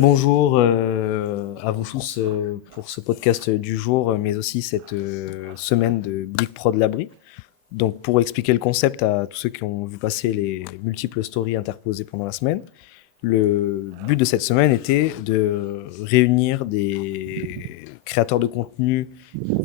bonjour à vous tous pour ce podcast du jour, mais aussi cette semaine de Big Prod Labri. Donc, pour expliquer le concept à tous ceux qui ont vu passer les multiples stories interposées pendant la semaine, le but de cette semaine était de réunir des créateurs de contenu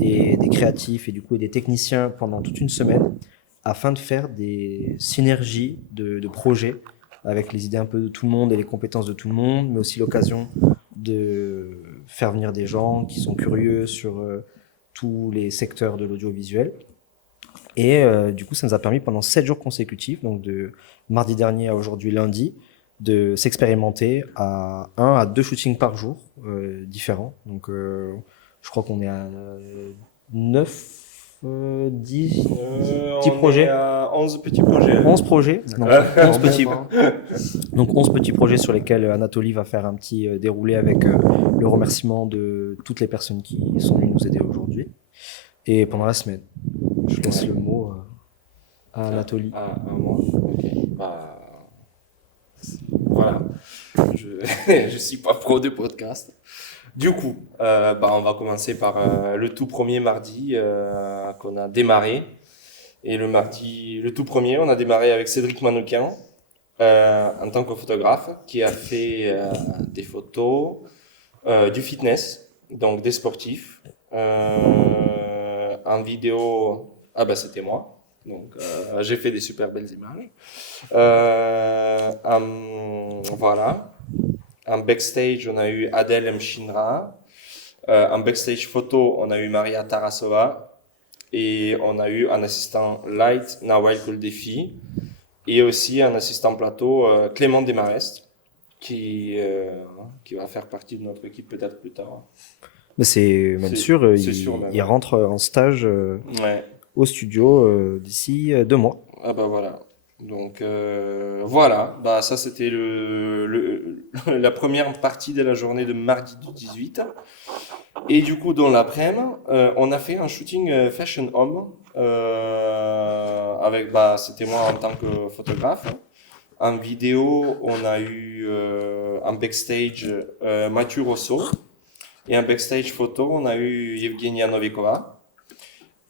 et des créatifs et du coup des techniciens pendant toute une semaine afin de faire des synergies de projets avec les idées un peu de tout le monde et les compétences de tout le monde, mais aussi l'occasion de faire venir des gens qui sont curieux sur tous les secteurs de l'audiovisuel. Et du coup, ça nous a permis pendant 7 jours consécutifs, donc de mardi dernier à aujourd'hui lundi, de s'expérimenter à 1 à 2 shootings par jour différents. Donc je crois qu'on est à 9, 10 petits on projets. est à 11 petits projets. 11 projets, donc 11 petits projets sur lesquels Anatoly va faire un petit déroulé avec le remerciement de toutes les personnes qui sont venues nous aider aujourd'hui. Et pendant la semaine, je laisse le mot à Anatoly. À moi. Ok. Voilà. Je suis pas pro de podcast. Du coup, on va commencer par le tout premier mardi qu'on a démarré. Et le tout premier, on a démarré avec Cédric Manoukian en tant que photographe qui a fait des photos, du fitness, donc des sportifs. En vidéo, c'était moi. Donc, j'ai fait des super belles images. Voilà. En backstage, on a eu Adèle Mchinra. En backstage photo, on a eu Maria Tarasova. Et on a eu un assistant light, Nawel Koldefi. Et aussi un assistant plateau, Clément Desmarest, qui va faire partie de notre équipe peut-être plus tard. Mais c'est même sûr, il rentre en stage au studio d'ici 2 mois. Ah bah voilà. Donc voilà, ça c'était la première partie de la journée de mardi du 18. Et du coup, dans l'après-midi, on a fait un shooting Fashion Home avec, c'était moi en tant que photographe. En vidéo, on a eu en backstage Mathieu Rosso. Et en backstage photo, on a eu Evgenia Novikova.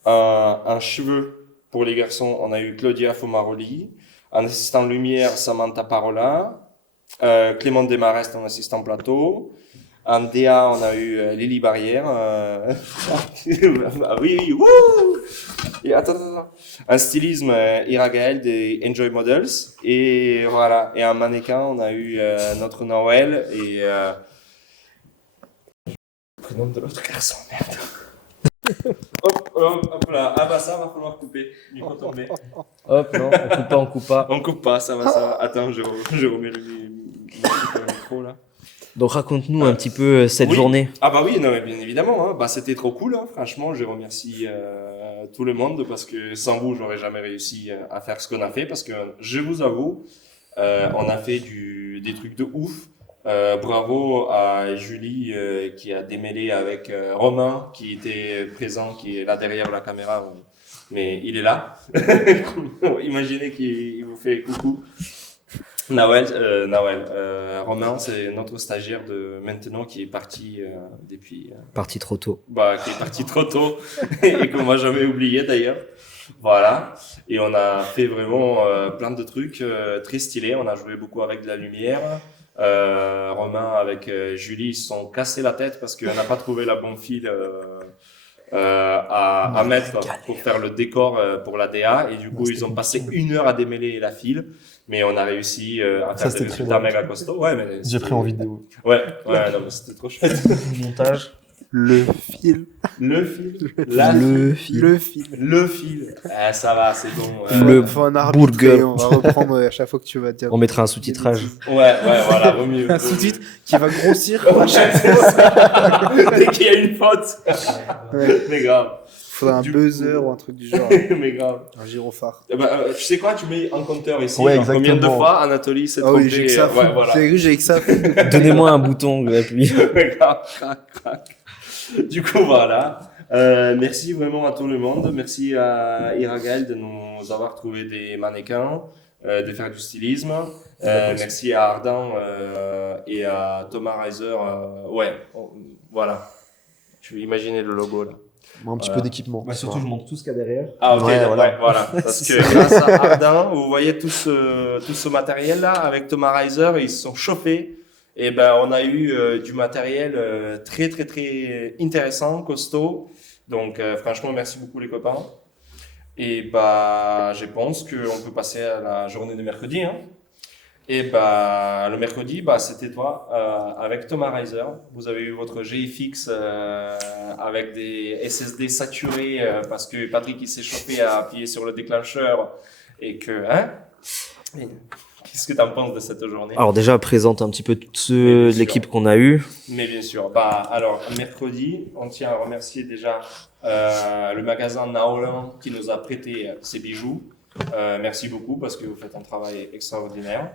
En cheveux, pour les garçons, on a eu Claudia Fomaroli. En assistant lumière, Samantha Parola. Clément Desmarest en assistant plateau. En DA, on a eu Lily Barrière. Oui, wouh! Et attends. En stylisme, Ira Gaël des Enjoy Models. Et voilà. Et en mannequin, on a eu notre Noël et le prénom de l'autre garçon, merde. hop là. Ah ça va falloir couper. Il faut tomber. Hop, non, on coupe pas. On coupe pas, ça va. Attends, je remets le micro là. Donc raconte-nous un petit peu cette journée. Ah bah oui, non, mais bien évidemment. C'était trop cool. Franchement, je remercie tout le monde parce que sans vous, j'aurais jamais réussi à faire ce qu'on a fait. Parce que je vous avoue, on a fait des trucs de ouf. Bravo à Julie qui a démêlé avec Romain qui était présent, qui est là derrière la caméra. Mais il est là. Imaginez qu'il vous fait coucou. Romain, c'est notre stagiaire de maintenant qui est parti depuis. Parti trop tôt. Qui est parti trop tôt et qu'on m'a jamais oublié d'ailleurs. Voilà. Et on a fait vraiment plein de trucs très stylés. On a joué beaucoup avec de la lumière. Romain avec Julie, ils se sont cassés la tête parce qu'on n'a pas trouvé la bonne file à mettre pour faire le décor pour la DA. Et du coup, ils ont passé 1 heure à démêler la file. Mais on a réussi à faire des résultats méga costauds. Ouais, mais j'ai pris en vidéo. Ouais, non, mais c'était trop chouette. Montage. Le fil. Ça va, c'est bon. Le faut un arbitre. On va reprendre à chaque fois que tu vas dire. On mettra un sous-titrage. Ouais, voilà, vaut mieux. Un sous-titre qui va grossir à chaque fois. Dès qu'il y a une faute. Ouais. Mais grave. Faudrait un buzzer ou un truc du genre. Mais grave. Un gyrophare. Tu sais quoi, tu mets un compteur ici. Ouais, combien de fois Anatoly s'est trompé? Oui, j'ai que ça. J'ai que ça. Donnez-moi un bouton, appuie. Crac. Du coup, voilà. Merci vraiment à tout le monde. Merci à Ira Gaël de nous avoir trouvé des mannequins. de faire du stylisme. Merci à Ardan et à Thomas Reiser. Voilà. Tu peux imaginer le logo là. Un petit peu d'équipement. Bah, surtout, je montre tout ce qu'il y a derrière. Ah, ok, Ouais, voilà. voilà. Parce que grâce à Ardin, vous voyez tout ce matériel-là, avec Thomas Reiser, ils se sont chauffés. Et ben, on a eu du matériel très, très, très intéressant, costaud. Donc, franchement, merci beaucoup, les copains. Et bah, je pense qu'on peut passer à la journée de mercredi, hein. Et bah, le mercredi, bah, c'était toi, avec Thomas Reiser. Vous avez eu votre GFX avec des SSD saturés parce que Patrick il s'est chauffé à appuyer sur le déclencheur et que, hein? Qu'est-ce que tu en penses de cette journée? Alors déjà, présente un petit peu tous Mais ceux bien de sûr. l'équipe qu'on a eu. Mais bien sûr. Bah, alors, mercredi, on tient à remercier déjà le magasin Naolan qui nous a prêté ses bijoux. Merci beaucoup parce que vous faites un travail extraordinaire.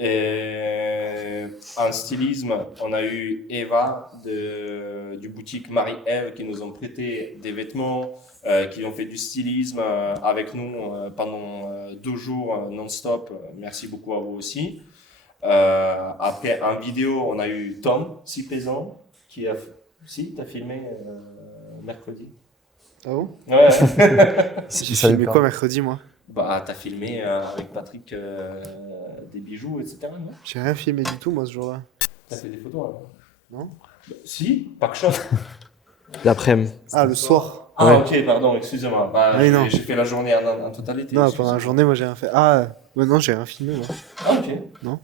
Et en stylisme, on a eu Eva du boutique Marie-Ève qui nous ont prêté des vêtements, qui ont fait du stylisme avec nous pendant 2 jours non-stop. Merci beaucoup à vous aussi. Après, en vidéo, on a eu Tom, si présent, qui a... Si, t'as filmé mercredi. Ah bon? Ouais. Je savais Mais pas. quoi mercredi, moi? Bah, t'as filmé avec Patrick des bijoux, etc. Non? J'ai rien filmé du tout, moi, ce jour-là. T'as fait des photos alors? Non? Si, Packshot. L'après-midi. Ah, le soir. Ah, Ouais. ok, pardon, excusez-moi. Bah, Ah oui, non. j'ai fait la journée en totalité. Non, pendant excusez-moi. la journée, moi, j'ai rien fait. Ah, ouais, non, j'ai rien filmé, moi. Ah, ok. Non.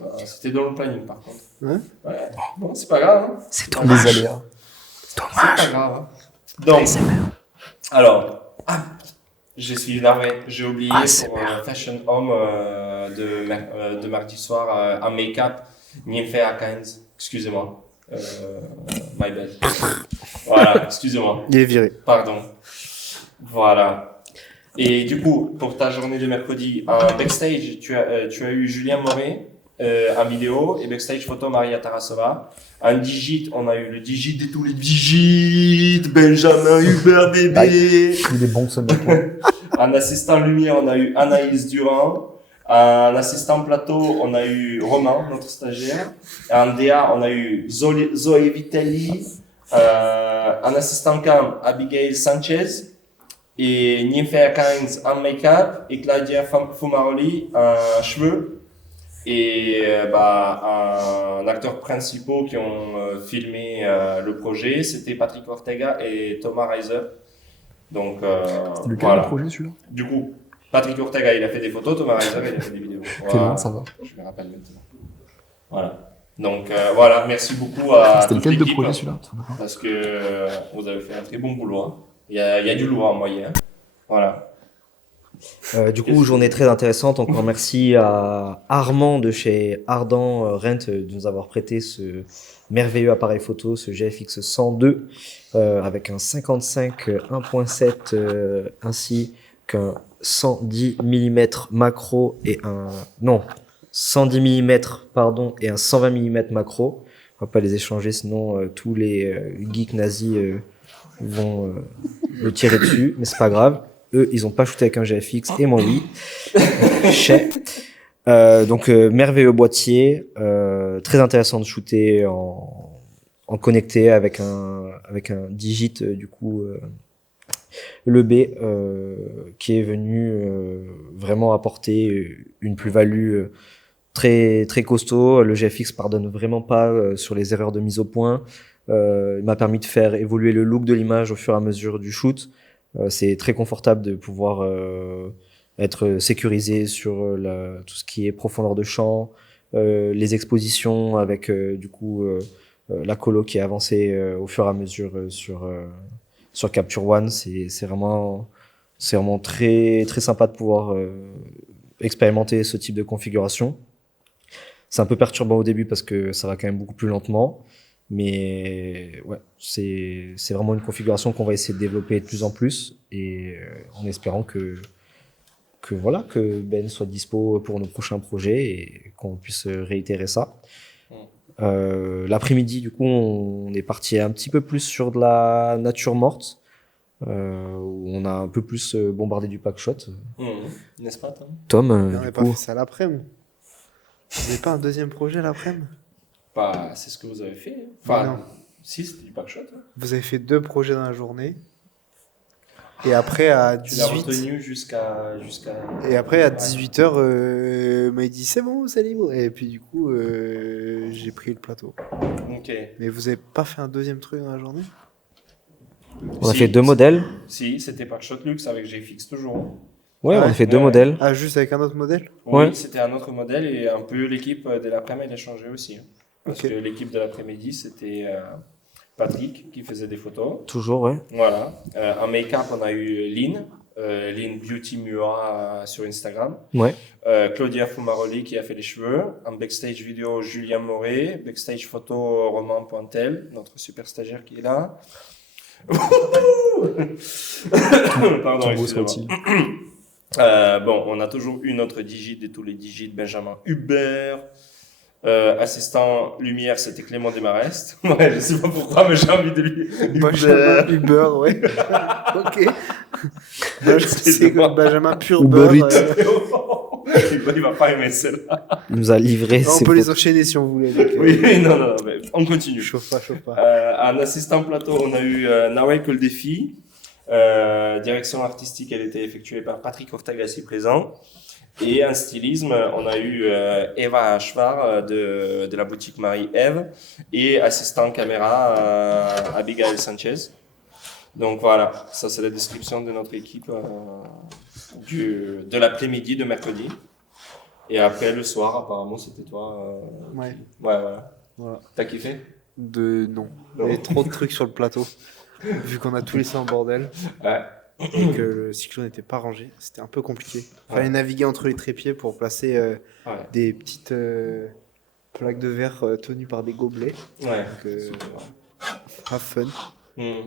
Bah, c'était dans le planning par contre. Ouais. Ouais. Bon, c'est pas grave. Hein. C'est Les dommage. aléas. C'est pas grave. Hein. Donc, alors, je suis énervé. J'ai oublié pour Fashion Home de mardi soir en make-up, Nymphéa Kynes. Excusez-moi. My bad. Voilà, excusez-moi. Il est viré. Pardon. Voilà. Et du coup, pour ta journée de mercredi, en backstage, tu as eu Julien Moret en vidéo et backstage photo Maria Tarasova. En digit, on a eu le digit de tous les digits, Benjamin Hubert bébé. Il est bon ce mec. En assistant lumière, on a eu Anaïs Durand. En assistant plateau, on a eu Romain, notre stagiaire. En DA, on a eu Zoé Vitelli. En assistant cam, Abigail Sanchez. Et Nymphéa Kynes en make-up. Et Claudia Fumaroli en cheveux. Et en acteurs principaux qui ont filmé le projet, c'était Patrick Ortega et Thomas Reiser. Donc C'était lequel voilà. le projet celui-là? Du coup, Patrick Ortega, il a fait des photos, Thomas Reiser, il a fait des vidéos. T'es loin, ça va. Je me rappelle maintenant. Voilà. Donc voilà, merci beaucoup à C'était toute lequel de l'équipe, projet celui-là? parce que vous avez fait un très bon boulot. Hein. Il y a du lourd en moyen. Voilà. Du coup, journée très intéressante. Encore merci à Armand de chez Ardan Rent de nous avoir prêté ce merveilleux appareil photo, ce GFX 102, avec un 55 1.7 ainsi qu'un 110 mm macro et un... Non, 110 mm, pardon, et un 120 mm macro. On va pas les échanger, sinon tous les geeks nazis vont le tirer dessus, mais c'est pas grave. Eux, ils ont pas shooté avec un GFX, et moi oui. Chais. Donc merveilleux boîtier, très intéressant de shooter en connecté avec un digit du coup le B qui est venu vraiment apporter une plus-value très très costaud. Le GFX pardonne vraiment pas sur les erreurs de mise au point. Il m'a permis de faire évoluer le look de l'image au fur et à mesure du shoot. C'est très confortable de pouvoir être sécurisé sur tout ce qui est profondeur de champ, les expositions avec du coup la colo qui est avancée au fur et à mesure sur Capture One. C'est vraiment très très sympa de pouvoir expérimenter ce type de configuration. C'est un peu perturbant au début parce que ça va quand même beaucoup plus lentement. Mais ouais, c'est vraiment une configuration qu'on va essayer de développer de plus en plus et en espérant que Ben soit dispo pour nos prochains projets et qu'on puisse réitérer ça. L'après-midi, du coup, on est parti un petit peu plus sur de la nature morte, où on a un peu plus bombardé du packshot. n'est-ce pas, Tom? Tom, Mais on du n'a pas coup, fait ça l'après-midi. Vous n'avez pas un deuxième projet l'après-midi? Bah, c'est ce que vous avez fait. Non. Enfin, si, c'était du backshot. Hein. Vous avez fait 2 projets dans la journée. Et après, à Tu l'as 18... retenu jusqu'à... Et après, à Ouais. 18h, m'a dit c'est bon, c'est libre. Et puis du coup, j'ai pris le plateau. Ok. Mais vous avez pas fait un deuxième truc dans la journée? on a Si, fait 2 modèles. Si, c'était backshot luxe avec GFX toujours. Ouais, on a Ouais. fait 2 Ouais. modèles. Ah, juste avec un autre modèle? Oui, Ouais. c'était un autre modèle et un peu l'équipe de l'après-midi elle a changé aussi. Hein. Parce Ok. que l'équipe de l'après-midi, c'était Patrick qui faisait des photos. Toujours, ouais. Voilà. En make-up, on a eu Lynn. Lynn Beauty Mua sur Instagram. Ouais. Claudia Fumaroli qui a fait les cheveux. En backstage vidéo, Julien Moret. Backstage photo, Romain Pointel, notre super stagiaire qui est là. Pardon, Tombeau excusez-moi. soit-il. Bon, on a toujours eu notre digit de tous les digits, Benjamin Hubert. Assistant lumière, c'était Clément Desmarest. Ouais, je sais pas pourquoi, mais j'ai envie de lui. Benjamin Uber, ouais. Ok. C'est comme Benjamin Pur Uber Beurre. Eats. Il va pas aimer celle-là. Il nous a livré On ses peut les photos. enchaîner si on voulait. Donc, Oui, oui, non, non, mais on continue. Chauffe pas, chauffe pas. En assistant plateau, on a eu Nawel Koldefi. Direction artistique, elle était effectuée par Patrick Ortega, ici présent. Et en stylisme, on a eu Eva Ashvar de la boutique Marie-Ève et assistant caméra Abigail Sanchez. Donc voilà, ça c'est la description de notre équipe de l'après-midi de mercredi. Et après le soir, apparemment, c'était toi. Ouais. Ouais, voilà. Voilà. T'as kiffé? Non. Il y avait trop de trucs sur le plateau. Vu qu'on a tout laissé en bordel. Ouais. Et que le cyclo n'était pas rangé. C'était un peu compliqué. Il fallait Ouais. naviguer entre les trépieds pour placer Ouais. des petites plaques de verre tenues par des gobelets. Ouais. Donc, Super. pas fun. Hmm.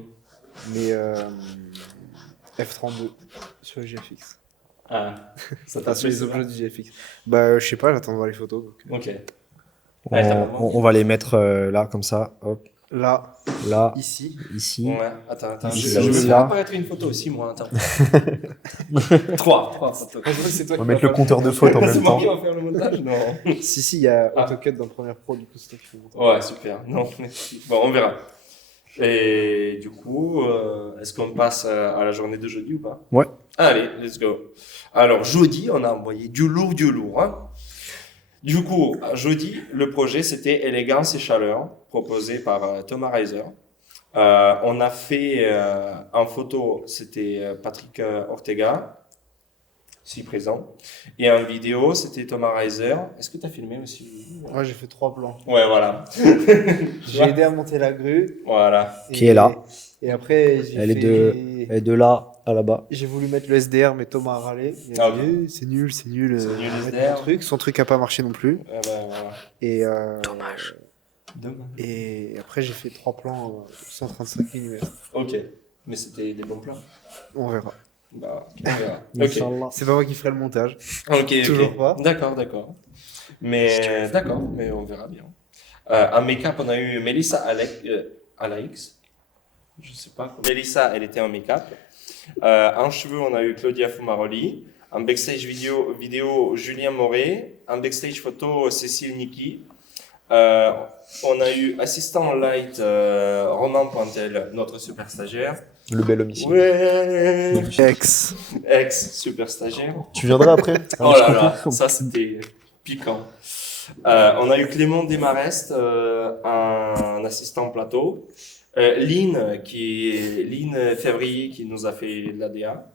Mais F32 sur le GFX. Ah, ça t'a Enfin, sur plu, les ça objets du GFX. Bah, je sais pas, j'attends de voir les photos. Donc, Ok. On, Ouais, t'as vraiment- on va les mettre là, comme ça. Hop, là, là, ici. ici. Ouais, attends, Ici, je là, vais ici, faire là. apparaître une photo aussi, moi, attends. trois photos. C'est toi On va mettre le compteur de fautes en C'est même moi temps. qui va faire le montage? Non. Si, il y a Ah. AutoCAD dans Premiere Pro, du coup, c'est toi qui fais le montage. Ouais, super. Non, merci. Bon, on verra. Et du coup, est-ce qu'on passe à la journée de jeudi ou pas? Ouais. Allez, let's go. Alors, jeudi, on a envoyé du lourd, hein. Du coup, jeudi, le projet, c'était Élégance et Chaleur, proposé par Thomas Reiser. On a fait en photo, c'était Patrick Ortega, si présent. Et en vidéo, c'était Thomas Reiser. Est-ce que tu as filmé aussi? Moi, j'ai fait 3 plans. Ouais, voilà. J'ai aidé à monter la grue. Voilà. Qui est là. Et après, j'ai Elle est fait... Et de là à là-bas. J'ai voulu mettre le SDR, mais Thomas a râlé. Il Ah, a ok. dit, c'est nul, c'est nul. C'est nul, arrête SDR. ton truc. Son truc a pas marché non plus. Ouais, bah, voilà. Et, Dommage. Dommage. et après, j'ai fait 3 plans 135 mm. Ok. Mais c'était des bons plans. On verra. Bah, on verra. Ok. Inch'Allah. C'est pas moi qui ferai le montage. Ok. Toujours pas. D'accord. Mais d'accord, mais on verra bien. En make-up, on a eu Mélissa Alex. Je sais pas. Mélissa, elle était en make-up. En cheveux, on a eu Claudia Fumaroli. En backstage vidéo Julien Moret. En backstage photo, Cécile Niki. On a eu assistant en light Romain Pointel, notre super stagiaire. Le bel homicide. Ouais. Ex. Ex super stagiaire. Tu viendras après Oh là là, ça c'était piquant. On a eu Clément Desmarest, un assistant plateau. Lynn Février qui nous a fait de l'ADA.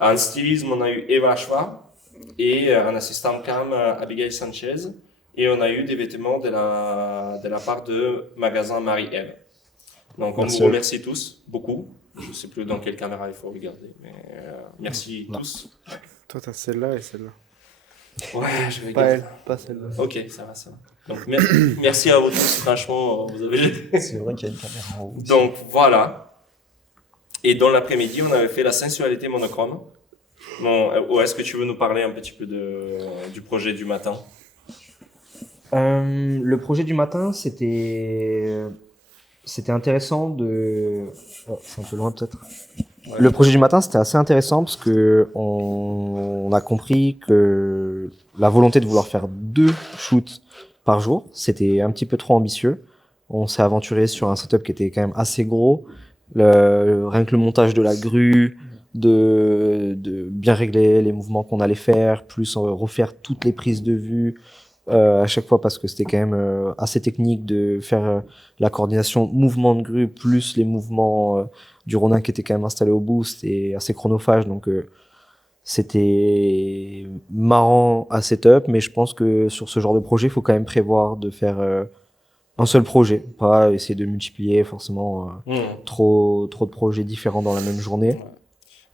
En stylisme, on a eu Eva Schwa et un assistant cam Abigail Sanchez. Et on a eu des vêtements de la part de magasin Marie-Ève. Donc on Merci. vous remercie tous, beaucoup. Je ne sais plus dans quelle caméra il faut regarder, mais merci Là. tous. Toi, t'as celle-là et celle-là. Ouais, je vais Pas regarder. elle, pas celle-là. Ok, ça va. Donc merci à vous tous, franchement, vous avez aidé. C'est vrai qu'il y a une caméra en haut. aussi. Donc voilà. Et dans l'après-midi, on avait fait la sensualité monochrome. Bon, ou est-ce que tu veux nous parler un petit peu du projet du matin? Le projet du matin, c'était intéressant de. Oh, c'est un peu loin peut-être. Ouais. Le projet du matin, c'était assez intéressant parce que on a compris que la volonté de vouloir faire 2 shoots par jour, c'était un petit peu trop ambitieux. On s'est aventuré sur un setup qui était quand même assez gros. Rien que le montage de la grue, de bien régler les mouvements qu'on allait faire, plus refaire toutes les prises de vue à chaque fois parce que c'était quand même assez technique de faire la coordination mouvement de grue plus les mouvements du Ronin qui était quand même installé au bout, c'était assez chronophage, donc c'était marrant à setup, mais je pense que sur ce genre de projet, il faut quand même prévoir de faire un seul projet, pas essayer de multiplier forcément trop de projets différents dans la même journée. Ouais.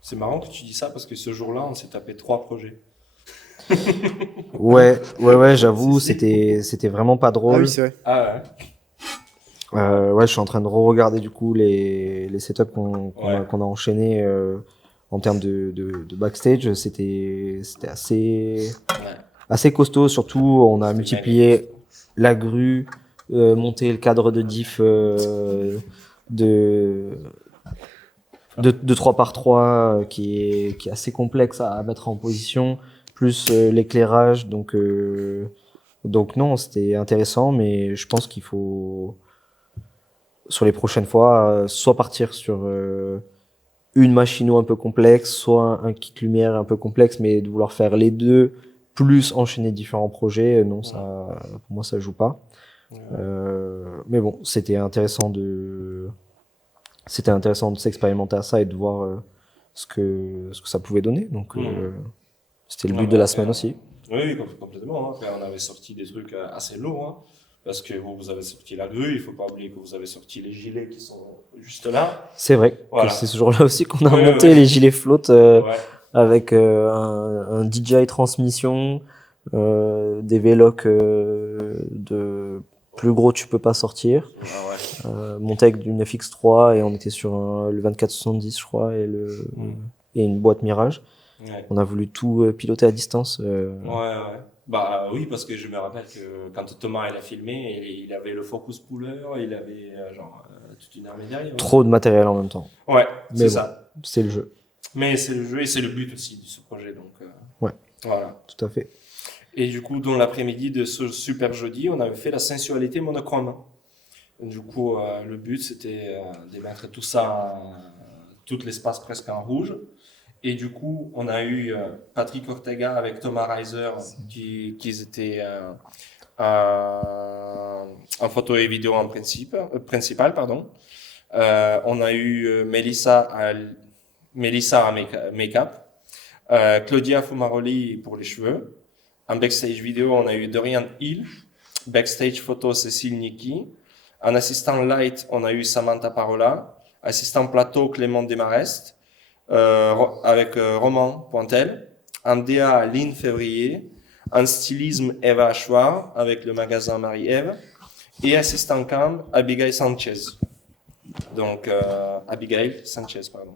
C'est marrant que tu dis ça parce que ce jour-là, on s'est tapé 3 projets. Ouais, j'avoue, c'était vraiment pas Ah drôle. oui, c'est vrai. Ah Ouais, je suis en train de re-regarder du coup les setups Ouais. qu'on a enchaînés en termes de backstage. C'était ouais. assez costaud. Surtout, on a C'était multiplié la grue, monté le cadre de diff de 3 par 3 qui est assez complexe à mettre en position, plus l'éclairage. Donc non, c'était intéressant, mais je pense qu'il faut sur les prochaines fois, soit partir sur une machino un peu complexe, soit un kit lumière un peu complexe, mais de vouloir faire les deux, plus enchaîner différents projets, non, ça, pour moi, ça joue pas. Ouais. Mais bon, c'était intéressant de s'expérimenter à ça et de voir ce que ça pouvait donner. Donc, c'était le but de la semaine aussi. Oui, complètement. Hein. Après, on avait sorti des trucs assez lourds. Hein, parce que vous avez sorti la grue, il faut pas oublier que vous avez sorti les gilets qui sont juste là. C'est vrai Voilà. que c'est ce jour-là aussi qu'on a Ouais, monté ouais. les gilets flotte Ouais. avec un DJI transmission, des vélocs de plus gros tu peux pas sortir, Ah ouais. monté avec d'une FX3 et on était sur le 2470 je crois et une boîte Mirage. Ouais. On a voulu tout piloter à distance. Ouais. Bah oui, parce que je me rappelle que quand Thomas il a filmé, il avait le focus puller, il avait toute une armée derrière. Trop de matériel en même temps. Ouais, Mais c'est bon, ça. c'est le jeu. Mais c'est le jeu et c'est le but aussi de ce projet. Donc, Ouais. Voilà. Tout à fait. Et du coup, dans l'après-midi de ce super jeudi, on avait fait la sensualité monochrome. Du coup, le but, c'était de mettre tout ça, tout l'espace presque en rouge. Et du coup, on a eu Patrick Ortega avec Thomas Reiser qui étaient en photo et vidéo en principal. Pardon. On a eu Melissa à make-up, Claudia Fumaroli pour les cheveux. En backstage vidéo, on a eu Dorian Hill. Backstage photo, Cécile Niki. En assistant light, on a eu Samantha Parola. Assistant plateau, Clément Desmarest. Avec Roman Pointel. En DA, Lynn Février. En stylisme, Eva Chouard avec le magasin Marie-Ève. Et assistant cam, Abigail Sanchez. Donc, Abigail Sanchez, pardon.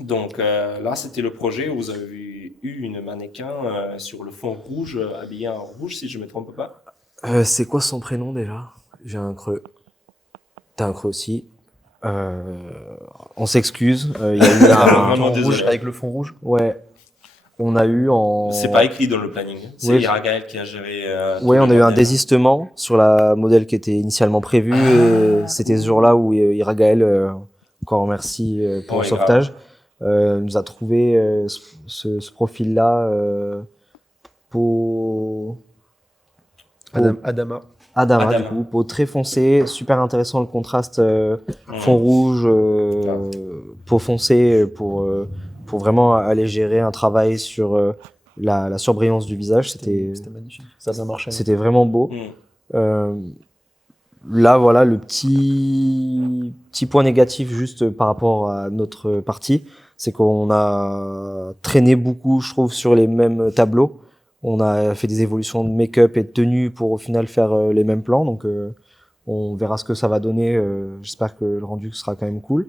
Donc là, c'était le projet où vous avez eu une mannequin sur le fond rouge, habillée en rouge, si je ne me trompe pas. C'est quoi son prénom déjà? J'ai un creux. T'as un creux aussi. On s'excuse. Il y a eu Vraiment Fond désolé. rouge avec le fond rouge. Ouais. On a eu en. C'est pas écrit dans le planning. C'est Oui. Iragaël qui a géré. Ouais, tout on le a eu un modèle. désistement sur la modèle qui était initialement prévue. Et c'était ce jour-là où Iragaël, encore remercie pour Ouais, le sauvetage, nous a trouvé ce profil-là pour Adama. Adama, du coup, peau très foncée, super intéressant le contraste fond rouge, peau foncée pour vraiment aller gérer un travail sur la surbrillance du visage. C'était magnifique. Ça a bien marché. c'était vraiment beau. Là, voilà, le petit point négatif juste par rapport à notre partie, c'est qu'on a traîné beaucoup, je trouve, sur les mêmes tableaux. On a fait des évolutions de make-up et de tenue pour au final faire les mêmes plans. Donc, on verra ce que ça va donner. J'espère que le rendu sera quand même cool.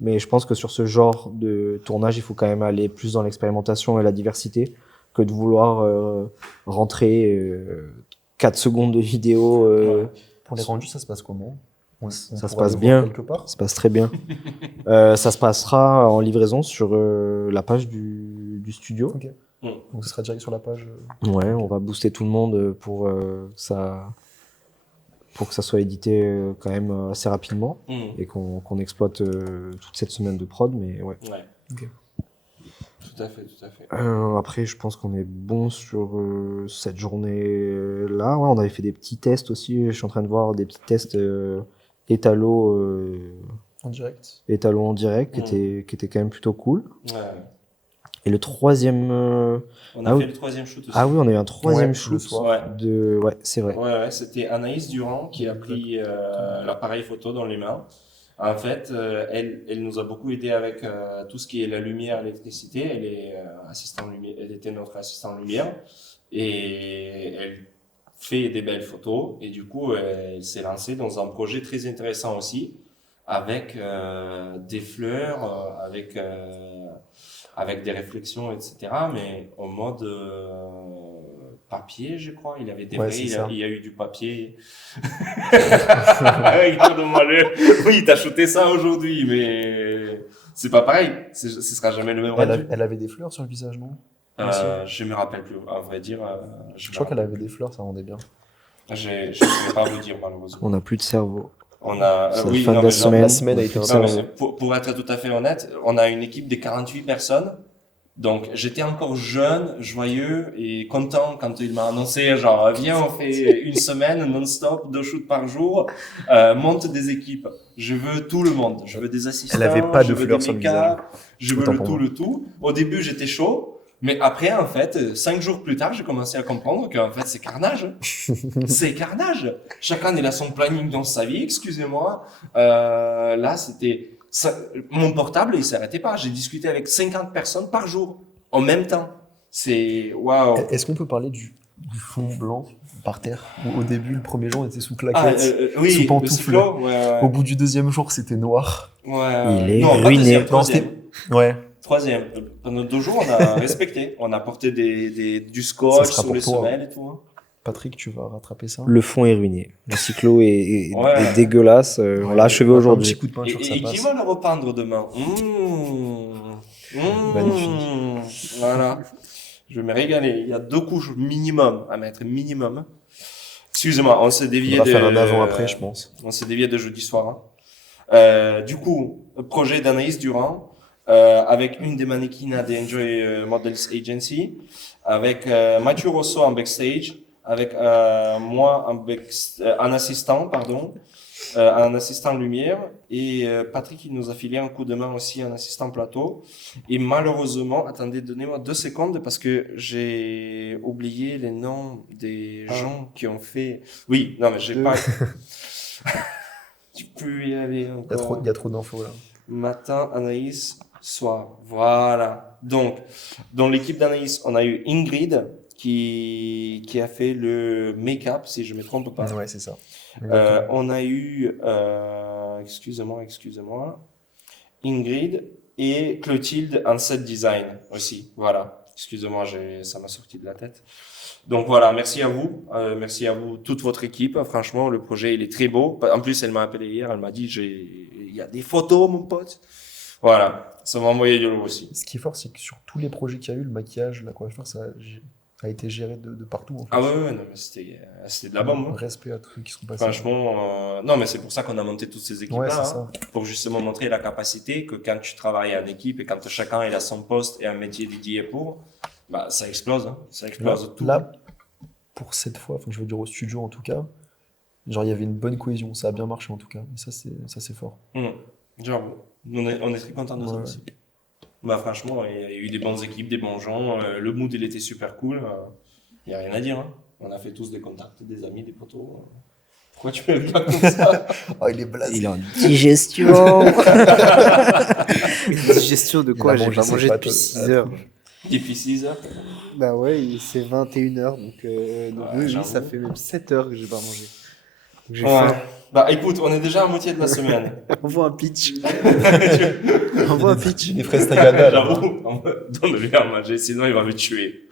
Mais je pense que sur ce genre de tournage, il faut quand même aller plus dans l'expérimentation et la diversité que de vouloir rentrer 4 secondes de vidéo. Pour les rendus, ça se passe comment? Ça se passe bien. Quelque part. Ça se passe très bien. Ça se passera en livraison sur la page du studio. Ok. Donc ce sera direct sur la page. Ouais, on va booster tout le monde pour que ça soit édité quand même assez rapidement et qu'on exploite toute cette semaine de prod. Mais ouais. Ouais. Ok. Tout à fait, tout à fait. Après, je pense qu'on est bon sur cette journée-là. Ouais, on avait fait des petits tests aussi. Je suis en train de voir des petits tests étalo En direct. en direct qui étaient quand même plutôt cool. Ouais. Et le troisième. On a fait le troisième shoot aussi. Ah oui, on a eu un troisième Ouais, shoot. le soir. Ouais. Ouais, c'est vrai. Ouais, c'était Anaïs Durand qui a pris l'appareil photo dans les mains. En fait, elle nous a beaucoup aidé avec tout ce qui est la lumière, l'électricité. Elle est elle était notre assistante lumière et elle fait des belles photos. Et du coup, elle s'est lancée dans un projet très intéressant aussi, avec des fleurs, avec des réflexions, etc. Mais en mode papier, je crois. Il avait des Ouais, vrais, c'est ça. il y a eu du papier. Regarde-moi le. Oui, t'as shooté ça aujourd'hui, mais c'est pas pareil. Ce sera jamais le même rendu. Elle avait des fleurs sur le visage, non? Je me rappelle plus. À vrai dire, Je crois qu'elle avait des fleurs, ça rendait bien. Je ne saurais pas vous dire malheureusement. On n'a plus de cerveau. On a. C'est Oui, la fin non, de la mais semaine. La semaine a été Non, non, intense. mais pour être tout à fait honnête, on a une équipe de 48 personnes. Donc, j'étais encore jeune, joyeux et content quand il m'a annoncé, genre, viens, on fait une semaine non-stop, 2 shoots par jour, monte des équipes. Je veux tout le monde. Je veux des assistants. Elle avait pas de je veux fleurs des sur le make-up, visage. Je veux Autant le pour tout, moi. le tout. Au début, j'étais chaud. Mais après, en fait, 5 jours plus tard, j'ai commencé à comprendre qu'en fait, c'est carnage. C'est carnage. Chacun, il a son planning dans sa vie, excusez-moi. Là, mon portable, il s'arrêtait pas. J'ai discuté avec 50 personnes par jour, en même temps. C'est, waouh. Est-ce qu'on peut parler du fond blanc par terre? Où au début, le premier jour, on était sous claquettes, Oui, sous le pantoufles. cyclo, ouais. Au bout du deuxième jour, c'était noir. Il est non, pas ruiné. deuxième, Non, troisième. Ouais. Troisième. Pendant 2 jours, on a respecté. On a porté du scotch sera sur pour les toi. semelles et tout. Hein. Patrick, tu vas rattraper ça. Le fond est ruiné. Le cyclo est Ouais. dégueulasse. On l'a achevé Un aujourd'hui. petit coup de peinture, ça Et qui passe. va le repeindre demain Magnifique. Voilà. Je vais me régaler. Il y a 2 couches minimum à mettre. Minimum. Excusez-moi, on s'est On dévié va de... faire un avant-après, je pense. On s'est dévié de jeudi soir. Hein. Du coup, projet d'Anaïs Durand, avec une des mannequins de Enjoy Models Agency, avec Mathieu Rosso en backstage, avec moi en assistant, pardon, un assistant lumière, et Patrick il nous a filé un coup de main aussi, un assistant plateau. Et malheureusement, attendez, donnez-moi 2 secondes parce que j'ai oublié les noms des gens qui ont fait. Oui, non mais j'ai pas. Tu peux y aller encore. Il y a trop d'infos là. Matin, Anaïs, soir. Voilà. Donc, dans l'équipe d'Anaïs, on a eu Ingrid qui a fait le make-up, si je me trompe pas. Ouais, c'est ça. On a eu, excusez-moi, Ingrid et Clotilde en set design aussi. Voilà. Excusez-moi, ça m'a sorti de la tête. Donc voilà, merci à vous, toute votre équipe. Franchement, le projet il est très beau. En plus, elle m'a appelé hier, elle m'a dit il y a des photos, mon pote. Voilà, ça m'a envoyé du lot aussi. Ce qui est fort, c'est que sur tous les projets qu'il y a eu, le maquillage, la coiffure, ça a été géré de partout. En fait. Ah ouais, non, mais c'était de la bombe. Hein. Respect à tous ceux qui sont passés. Franchement, non, mais c'est pour ça qu'on a monté toutes ces équipes-là, Ouais, c'est hein, ça. pour justement montrer la capacité que quand tu travailles en équipe et quand chacun il a son poste et un métier dédié pour, bah ça explose, hein. Ça explose tout. Là, pour cette fois, enfin, je veux dire au studio en tout cas, genre il y avait une bonne cohésion, ça a bien marché en tout cas. Et ça c'est fort. Genre, on est très contents de ça Ouais. aussi. Bah franchement, il y a eu des bonnes équipes, des bons gens. Le mood il était super cool. Il y a rien à dire. Hein. On a fait tous des contacts, des amis, des potos. Pourquoi tu me regardes comme ça? Oh, il est blasé. Il est en digestion. Une digestion de quoi? Il a J'ai mangé pas ses mangé pâtes, depuis 6 heures. Depuis 6 heures. Bah ouais, c'est 21h, donc oui, j'avoue. ça fait même 7 heures que j'ai pas mangé. Donc j'ai Ouais. faim. Bah écoute, on est déjà à moitié de la semaine. Envoie un pitch. Envoie un pitch. Des fraises tagada là. J'avoue, donne-lui à manger, sinon il va me tuer.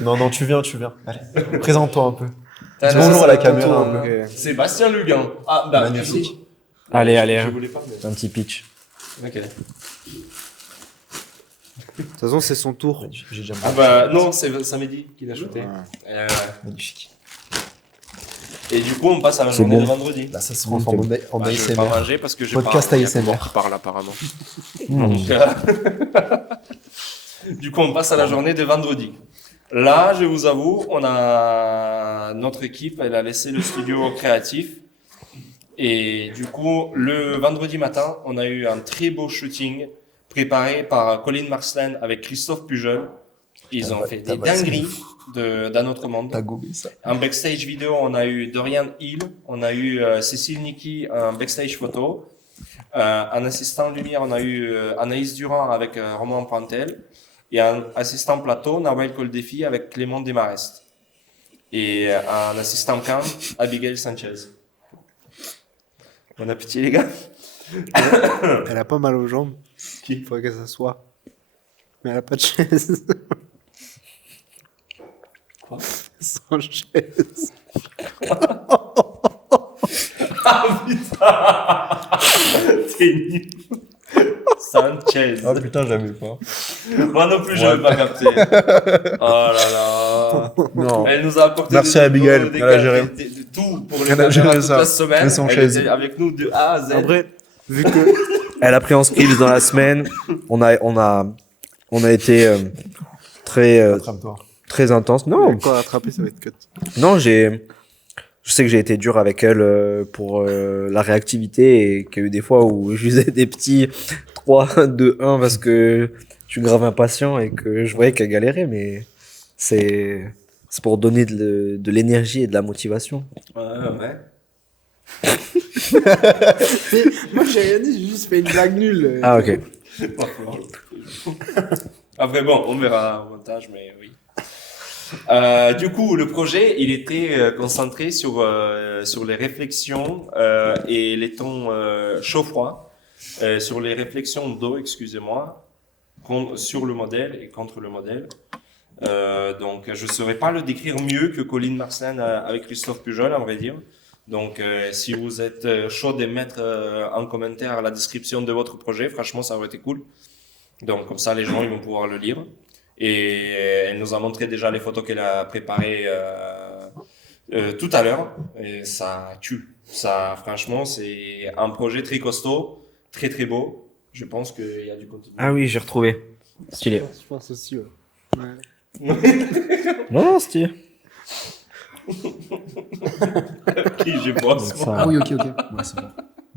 Non, tu viens. Allez, présente-toi un peu. Bonjour à la Ton caméra tour, un peu. ok. Sébastien Lugan. Ah, bah, Magnifique. Allez, allez, Je hein. voulais pas, mais... Un petit pitch. Ok. De toute façon, c'est son tour. J'ai déjà Ah bah, non, c'est samedi qu'il a shooté. Ouais. Magnifique. Et du coup, on passe à la C'est journée bon. de vendredi. Là, ça se transforme en Bah, je vais pas ASMR. manger parce que je Podcast parle. Il y a que ASMR. moi qui parle apparemment. Mmh. Donc, du coup, on passe à la journée de vendredi. Là, je vous avoue, on a notre équipe, elle a laissé le studio créatif. Et du coup, le vendredi matin, on a eu un très beau shooting préparé par Colin Marsland avec Christophe Pujol. Ils ont fait des dingueries d'un autre monde. T'as gobé ça. En backstage vidéo, on a eu Dorian Hill, on a eu Cécile Niki en backstage photo. En assistant lumière, on a eu Anaïs Durand avec Roman Pantel. Et en assistant plateau, Nawel Koldefi avec Clément Desmarest. Et en assistant cam, Abigail Sanchez. Bon appétit les gars. Elle a pas mal aux jambes. Il faudrait qu'elle s'assoie. Mais elle a pas de chaise. Quoi? Sans chaise. Ah putain. T'es nul. Sanchez. Oh putain, jamais pas. Moi non plus, je n'avais pas capté. Oh là là. Non. Elle nous a apporté Merci à Abigail, elle a géré. de tout pour les Elle a caméras géré toute ça. la semaine. Elle s'en Elle chaise. était avec nous de A à Z. En vrai, vu que. Elle a pris en script dans la semaine. On a été très, Attrape-toi. très intense. Non, Quand rattraper, ça va être cut. non, je sais que j'ai été dur avec elle pour la réactivité et qu'il y a eu des fois où je faisais des petits 3, 2, 1 parce que je suis grave impatient et que je voyais qu'elle galérait, mais c'est pour donner de l'énergie et de la motivation. Ouais. Moi, j'ai rien dit, j'ai juste fait une blague nulle. Ah, ok. Pas fort. Après bon, on verra au montage, mais oui. Du coup, le projet, il était concentré sur les réflexions et les tons chaud-froid, sur les réflexions d'eau, excusez-moi, sur le modèle et contre le modèle. Donc, je ne saurais pas le décrire mieux que Colin Marsland avec Christophe Pujol, à vrai dire. Donc, si vous êtes chaud de mettre en commentaire la description de votre projet, franchement, ça aurait été cool. Donc, comme ça, les gens ils vont pouvoir le lire. Et elle nous a montré déjà les photos qu'elle a préparées tout à l'heure. Et ça tue. Ça, franchement, c'est un projet très costaud, très très beau. Je pense qu'il y a du contenu. Ah oui, j'ai retrouvé. Stylé. Je pense aussi, ouais. Non, stylé. Qui je pense. Donc, ça- Ah oui, ok. Ouais, c'est bon.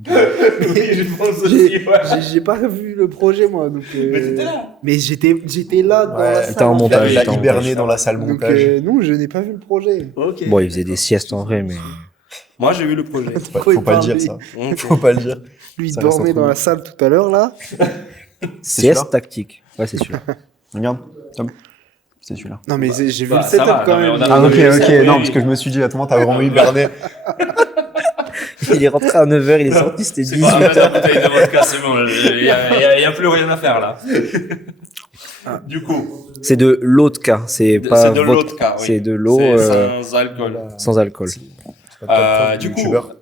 Oui, je pense aussi, ouais. J'ai pas revu le projet, moi. Donc, Mais t'étais là. Mais j'étais là dans Ouais, la il était salle. en montage. Il a j'étais en hiberné montage. dans la salle Donc, montage. non, je n'ai pas vu le projet. Ok. Bon, il faisait des siestes en vrai, mais. Moi, j'ai vu le projet. Faut pas le dire, ça. Faut pas le dire. Lui, il Ça reste dormait entre dans nous. la salle tout à l'heure, là. Sieste celui-là tactique. Ouais, c'est sûr. Regarde, Tom. C'est celui-là. Non, mais j'ai vu bah, le ça setup va, quand non, mais même. on a- Ah, ok, oui, ok. oui. Non, parce que je me suis dit, attends, t'as vraiment hiberné. Il est rentré à 9h, il est sorti, c'était C'est pas 18h. la bouteille de vodka, c'est bon. Il y a plus rien à faire là. Du coup, C'est de l'eau de cas, c'est pas c'est de vodka, l'eau de cas. Oui. c'est de l'eau C'est sans alcool. sans alcool. C'est pas top, Du coup, youtubeur.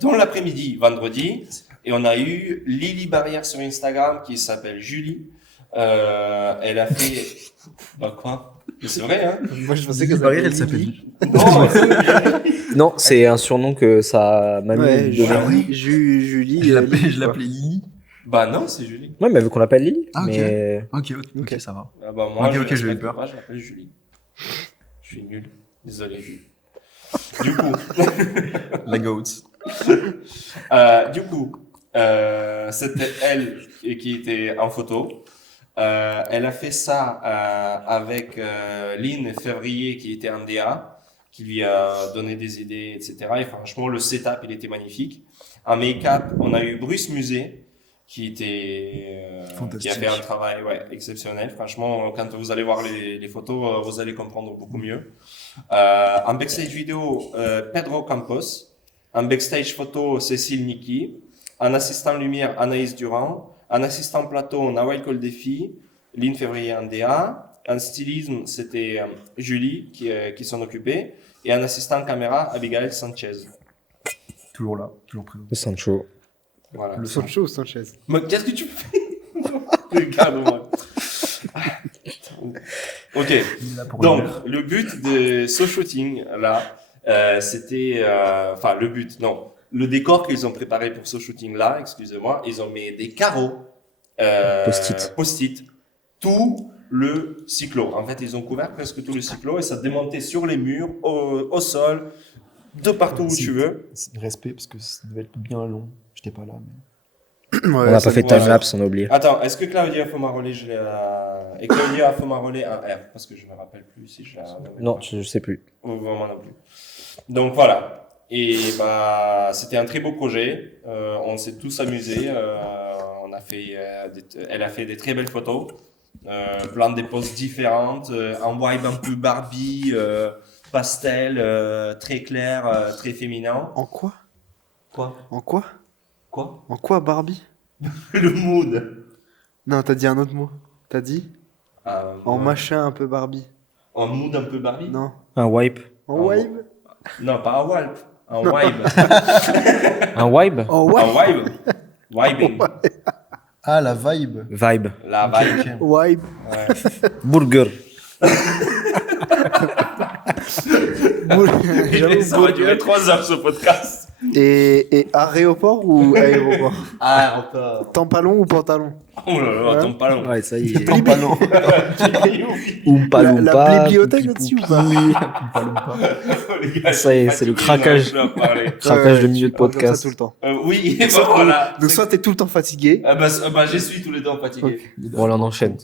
dans l'après-midi, vendredi, et on a eu Lily Barrière sur Instagram qui s'appelle Julie. Elle a fait. Bah quoi? Mais c'est vrai, hein? Moi, je pensais Lily que Barrière, elle s'appelle. Non, Non, c'est un surnom que sa mamie Ouais, lui donnait. Julie. Je Lily, l'appelais Lily. bah non, c'est Julie. Ouais, mais vu qu'on l'appelle Lily. Ah, ok. Mais Ok, ça va. Ah bah moi, Ok, je ok, j'ai eu respecte peur. pas, je l'appelle Julie. Je suis nul. Désolé, Julie. Du coup, La goat. c'était elle qui était en photo. Elle a fait ça avec Lynn Février qui était en DA, qui lui a donné des idées, etc. Et franchement, le setup, il était magnifique. En make-up, on a eu Bruce Musée qui a Fantastique. fait un travail exceptionnel. Franchement, quand vous allez voir les photos, vous allez comprendre beaucoup mieux. En backstage vidéo, Pedro Campos. En backstage photo, Cécile Niki. En assistant lumière, Anaïs Durand. En assistant plateau, Nawel Koldefi. Lynn Février en DA. En stylisme, c'était Julie qui s'en occupait. et un assistant caméra, Abigail Sanchez. Toujours là, toujours présent. Le Sancho. Voilà. Le Sancho ou Sanchez? Mais qu'est-ce que tu fais? Regarde-moi. Ok. Il est là pour Donc, dire. le but de ce shooting là, c'était, enfin le but, non, le décor qu'ils ont préparé pour ce shooting là, excusez-moi, ils ont mis des carreaux post-it, tout le cyclo. En fait, ils ont couvert presque tout le cyclo et ça démontait sur les murs, au sol, de partout où Si. tu veux. Respect, parce que ça devait être bien long. J'étais pas là, mais. On n'a pas fait voilà. time-lapse, on a oublié. Attends, est-ce que Claudia Fomarolé, je l'ai et Claudia Fomarolé un R, parce que je me rappelle plus si je l'ai. Non, je sais plus. Ou vraiment non plus. Donc voilà. Et bah, c'était un très beau projet. On s'est tous amusés. On a fait, elle a fait des très belles photos. Plein de poses différentes. Un vibe un peu Barbie, pastel, très clair, très féminin. En quoi? Quoi? En quoi? Quoi? En quoi Barbie? Le mood. Non, t'as dit un autre mot. T'as dit? En ouais. machin un peu Barbie. En mood un peu Barbie? Non. Un wipe. En En vibe? Non, pas un wipe. Un vibe. Un wipe En vibe? Un vibe. Vibing. Ah, la vibe. Vibe. La vibe. Ok. Vibe. Ouais. Burger. J'avoue, Ça va durer 3 heures ce podcast. Et aéroport ou aéroport? Ah, encore. Pantalon ou pantalon? Oh là là, attends pas long. Ouais, ça y est. Pantalon. Oumpa La loumpa. bibliothèque là-dessus ou pas? Pas le pas. Les gars, Ça y est, je suis c'est le fatigué, craquage. j'arrive plus à parler. Craquage de milieu de tu parles comme podcast. ça tout le temps. Oui, et ben voilà. Donc soit t'es tout le temps fatigué. Ah bah, je suis tous les deux fatigué. Bon, là, on enchaîne.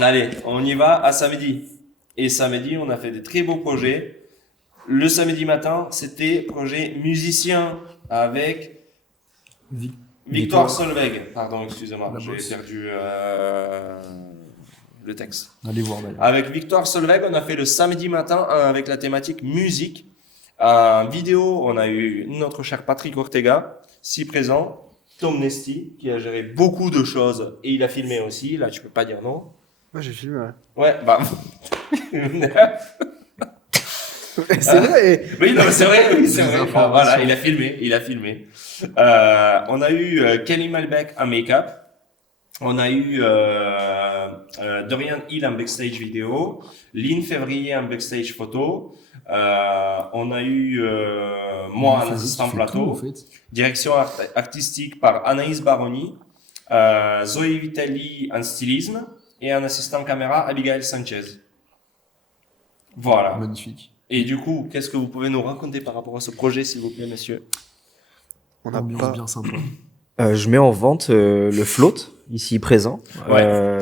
Allez, on y va à samedi. Et samedi, on a fait des très beaux projets. Le samedi matin, c'était projet musicien avec Victoire Solveig. Pardon, excusez-moi, La j'ai bosse. perdu le texte. Allez voir d'ailleurs. Avec Victoire Solveig, on a fait le samedi matin avec la thématique musique. En vidéo, on a eu notre cher Patrick Ortega, si présent. Tom Nesty, qui a géré beaucoup de choses et il a filmé aussi. Là, tu peux pas dire non. Moi j'ai filmé, ouais. Ouais, bah. C'est vrai. Oui, non, mais c'est vrai, oui, c'est Des vrai. informations. Voilà, il a filmé. On a eu Kelly Malbec en make-up. On a eu Dorian Hill en backstage vidéo, Lynn Février en backstage photo. On a eu moi en assistant plateau. En fait. Direction artistique par Anaïs Baroni, Zoé Vitali en stylisme et un assistant caméra Abigail Sanchez. Voilà. Magnifique. Et du coup, qu'est-ce que vous pouvez nous raconter par rapport à ce projet, s'il vous plaît, messieurs? On n'a Ambiance pas. bien sympa. Je mets en vente le float, ici présent. Ouais.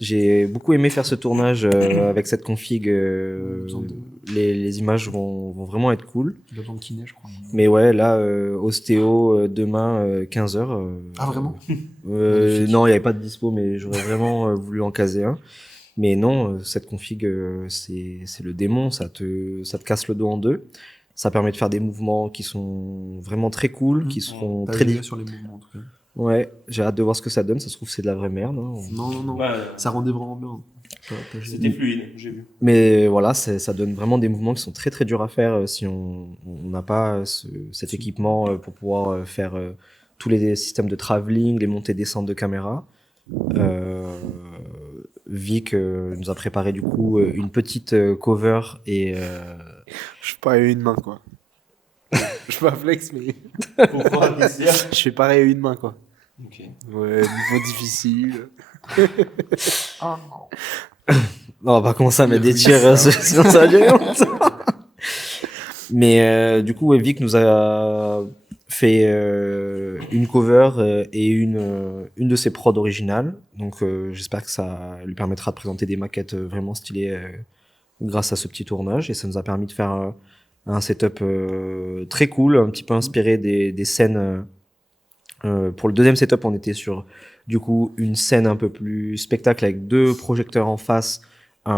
J'ai beaucoup aimé faire ce tournage avec cette config. Besoin de- Les images vont vraiment être cool. Il a besoin de kiné, je crois. Mais ouais, là, ostéo, demain, 15h. Ah, vraiment? Magnifique. Non, il n'y avait pas de dispo, mais j'aurais vraiment voulu en caser un. Mais non, cette config, c'est le démon, ça te casse le dos en deux. Ça permet de faire des mouvements qui sont vraiment très cool, qui seront T'as très géré sur les mouvements, en tout cas. Ouais, j'ai hâte de voir ce que ça donne. Ça se trouve, c'est de la vraie merde. Hein. Non, non, non. Ouais, Ça rendait vraiment bien. T'as géré. c'était fluide, j'ai vu. Mais voilà, ça donne vraiment des mouvements qui sont très très durs à faire si on n'a pas cet équipement pour pouvoir faire tous les systèmes de travelling, les montées et descentes de caméra. Vic nous a préparé du coup une petite cover et Je fais pareil à une main, quoi. Je fais pas flex, mais Pourquoi? Qu'est-ce qu'il y a? je fais pareil à une main, quoi. Ok. Ouais, niveau difficile. non, on va pas commencer à mettre des Oui, tirs sinon ça va durer longtemps. Mais du coup, ouais, Vic nous a fait une cover et une de ses prods originales. Donc j'espère que ça lui permettra de présenter des maquettes vraiment stylées grâce à ce petit tournage. Et ça nous a permis de faire un setup très cool, un petit peu inspiré des scènes. Pour le deuxième setup, on était sur du coup une scène un peu plus spectacle avec 2 projecteurs en face. À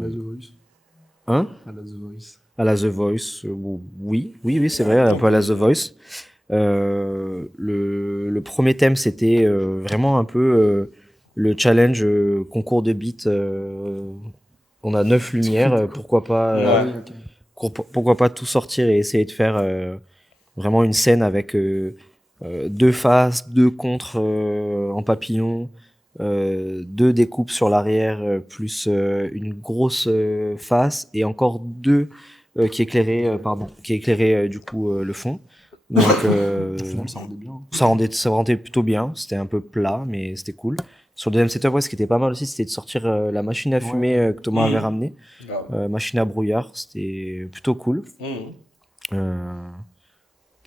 la The Voice. Hein À la The Voice. À la The Voice, oui, c'est vrai, un peu à la The Voice. Le premier thème, c'était vraiment un peu le challenge concours de beats. On a 9 lumières, pourquoi pas Ouais. Ah oui, ok. pourquoi pas tout sortir et essayer de faire vraiment une scène avec deux faces, deux contres en papillon, deux découpes sur l'arrière, plus une grosse face et encore deux qui éclairaient du coup le fond. Donc Au final, ça rendait bien. ça rendait plutôt bien. C'était un peu plat, mais c'était cool. Sur le deuxième setup, ouais, ce qui était pas mal aussi, c'était de sortir la machine à fumer que Thomas avait ramenée. Machine à brouillard, c'était plutôt cool.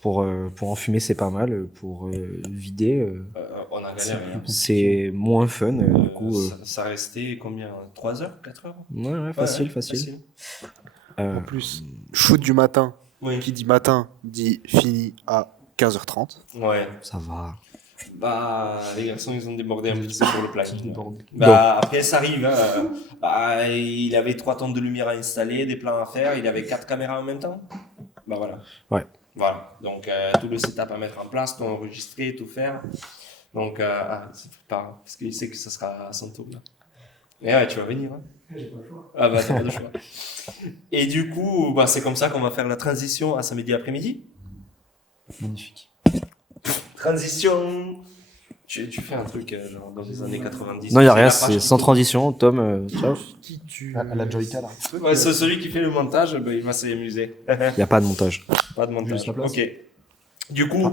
Pour enfumer, c'est pas mal. Pour vider, On a galéré. Hein. c'est moins fun. Du coup, ça restait combien 3 heures 4 heures ouais, facile. En plus, shoot du matin. Oui. Qui dit matin dit fini à 15h30. Ouais. Ça va. Bah, les garçons, ils ont débordé un petit peu sur le planning. Débordé. Bah, après, ça arrive. Hein. Bah, il avait 3 tonnes de lumière à installer, des plans à faire. Il avait 4 caméras en même temps. Bah, voilà. Ouais. Voilà. Donc, tout le setup à mettre en place, tout enregistrer, tout faire. Donc, c'est pas parce qu'il sait que ça sera à son tour. Là. Et ouais, tu vas venir. Hein. J'ai pas le choix. Ah, bah, t'as pas de choix. Et du coup, bah, c'est comme ça qu'on va faire la transition à samedi après-midi. Magnifique. Transition. Tu fais un truc genre dans les années 90. Non, il y a C'est rien, la c'est page sans qui- transition. Tom, ciao. À la Joyka, là. Ouais, c'est celui qui fait le montage, ben, il va s'amuser. Il n'y a pas de montage. Pas de montage. Juste la place. Ok. Du coup,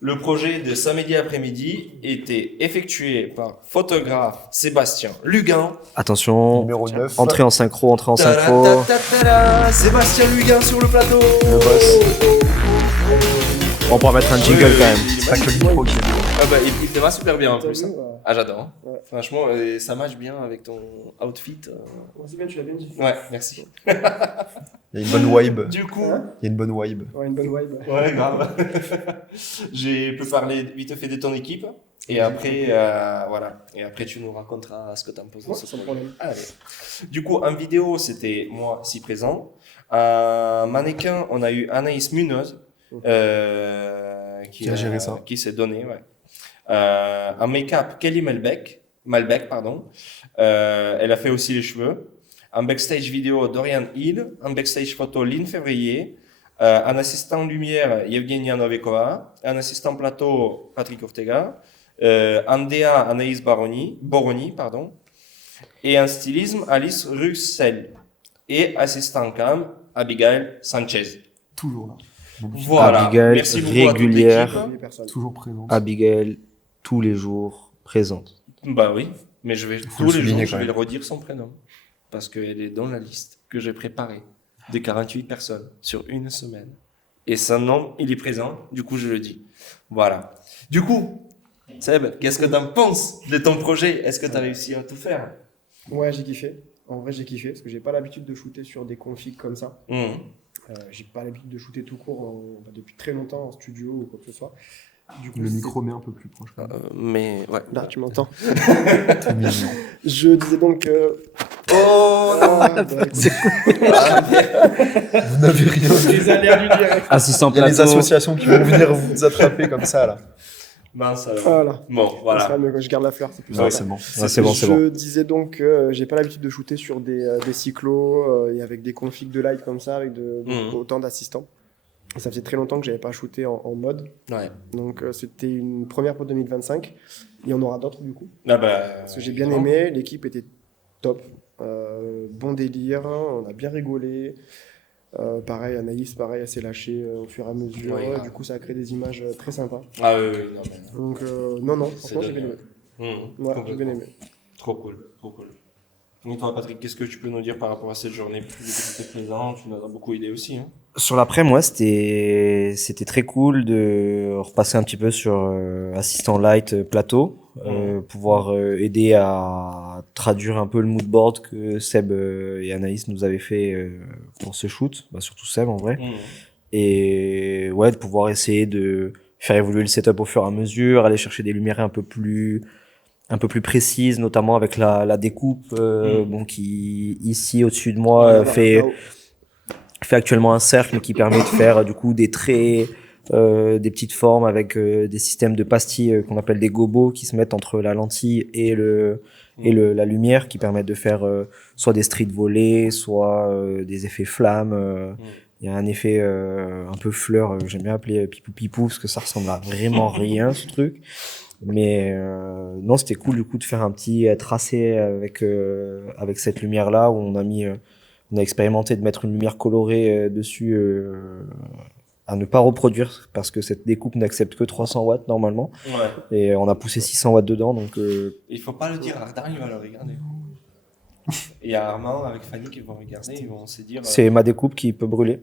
le projet de samedi après-midi était effectué par photographe Sébastien Lugan. Attention, Numéro 9. entrée en synchro. Ta-da-ta-ta-ta-da. Sébastien Lugan sur le plateau. Le boss. On pourra mettre un jingle Oui, quand même. il est C'est pas que le magnifique. micro qui est bien. Ah bah, il te va super bien en T'as plus. vu, Hein. ouais. Ah, j'adore. Ouais. Franchement, ça match bien avec ton outfit. C'est bien, tu l'as bien dit. Ouais, merci. Il y a une bonne vibe. Du coup, Hein Il y a une bonne vibe. Ouais, une bonne vibe. ouais, grave. J'ai pu parler vite fait de ton équipe. Et après, voilà. Et après, tu nous raconteras ce que tu en penses. de Ouais, ce sans projet. problème. Allez. Du coup, en vidéo, c'était moi si présent. Mannequin, on a eu Anaïs Munoz. Qui a géré ça. Qui s'est donné, ouais. En make-up, Kelly Malbec, pardon. Elle a fait aussi les cheveux. En backstage vidéo, Dorian Hill. En backstage photo, Lynn Février. En assistant lumière, Yevgenia Novikova. En assistant plateau, Patrick Ortega. En DA, Anaïs Boroni, pardon. Et en stylisme, Alice Russell. Et assistant cam, Abigail Sanchez. Toujours là. Magnifique. Voilà. Abigail, Merci beaucoup à toute régulière. l'équipe. Les personnes. Toujours présent. Abigail, tous les jours, présente. Bah oui, mais je vais Faut tous le les jours, souligner je quand vais même. redire son prénom parce qu'elle est dans la liste que j'ai préparée des 48 personnes sur une semaine. Et son nom, il est présent, du coup je le dis. Voilà. Du coup, Seb, qu'est-ce que t'en penses de ton projet? Est-ce que t'as réussi à tout faire? Ouais, j'ai kiffé. En vrai, j'ai kiffé parce que j'ai pas l'habitude de shooter sur des configs comme ça. J'ai pas l'habitude de shooter tout court depuis très longtemps en studio ou quoi que ce soit. Du coup, Le c'est- micro met un peu plus proche. quand même. Mais ouais. Là, tu m'entends. T'es mignon. Je disais donc. Oh Vous n'avez rien vu. Les aléas du direct. Assistant Il y a les plateau. associations qui vont venir vous attraper comme ça, là. mince alors. Voilà. Bon, Ça voilà. sera mieux quand je garde la fleur, c'est plus Ouais, simple. c'est bon. Ouais, c'est bon, c'est bon. Je disais donc que j'ai pas l'habitude de shooter sur des cyclos et avec des configs de light comme ça, avec autant d'assistants. Et ça faisait très longtemps que j'avais pas shooté en mode. Ouais. Donc c'était une première pour 2025. Il y en aura d'autres du coup. Ah bah, Parce que j'ai bien aimé, l'équipe était top. Bon délire, on a bien rigolé. Pareil, Anaïs, pareil, elle s'est lâchée au fur et à mesure. Ouais, grave. Du coup, ça a créé des images très sympas. Ah oui, oui, non, mais... Donc, non, C'est franchement, j'ai bien donné, aimé. Mmh, Ouais, j'ai complètement. bien aimé. Trop cool, trop cool. Et toi, Patrick, qu'est-ce que tu peux nous dire par rapport à cette journée? Vu que tu étais présent, tu nous as beaucoup aidé aussi. Hein. Sur l'après, moi, c'était très cool de repasser un petit peu sur assistant light plateau, pouvoir aider à traduire un peu le mood board que Seb et Anaïs nous avaient fait pour ce shoot, bah, surtout Seb en vrai. Mmh. Et ouais, de pouvoir essayer de faire évoluer le setup au fur et à mesure, aller chercher des lumières un peu plus précises, notamment avec la découpe, bon, qui ici au-dessus de moi Voilà, fait là-haut. actuellement un cercle qui permet de faire du coup des traits des petites formes avec des systèmes de pastilles qu'on appelle des gobos qui se mettent entre la lentille et la lumière qui permettent de faire soit des street volés, soit des effets flammes. Il y a un effet un peu fleur, j'aime bien appeler pipou pipou parce que ça ressemble à vraiment rien ce truc. Mais non, c'était cool du coup de faire un petit tracé avec cette lumière là où on a expérimenté de mettre une lumière colorée dessus à ne pas reproduire parce que cette découpe n'accepte que 300 watts normalement Ouais. et on a poussé 600 watts dedans donc Il faut pas le dire à Ardan, il va le regarder. Et il y a Armand avec Fanny qui vont regarder, ils vont se dire. c'est ma découpe qui peut brûler.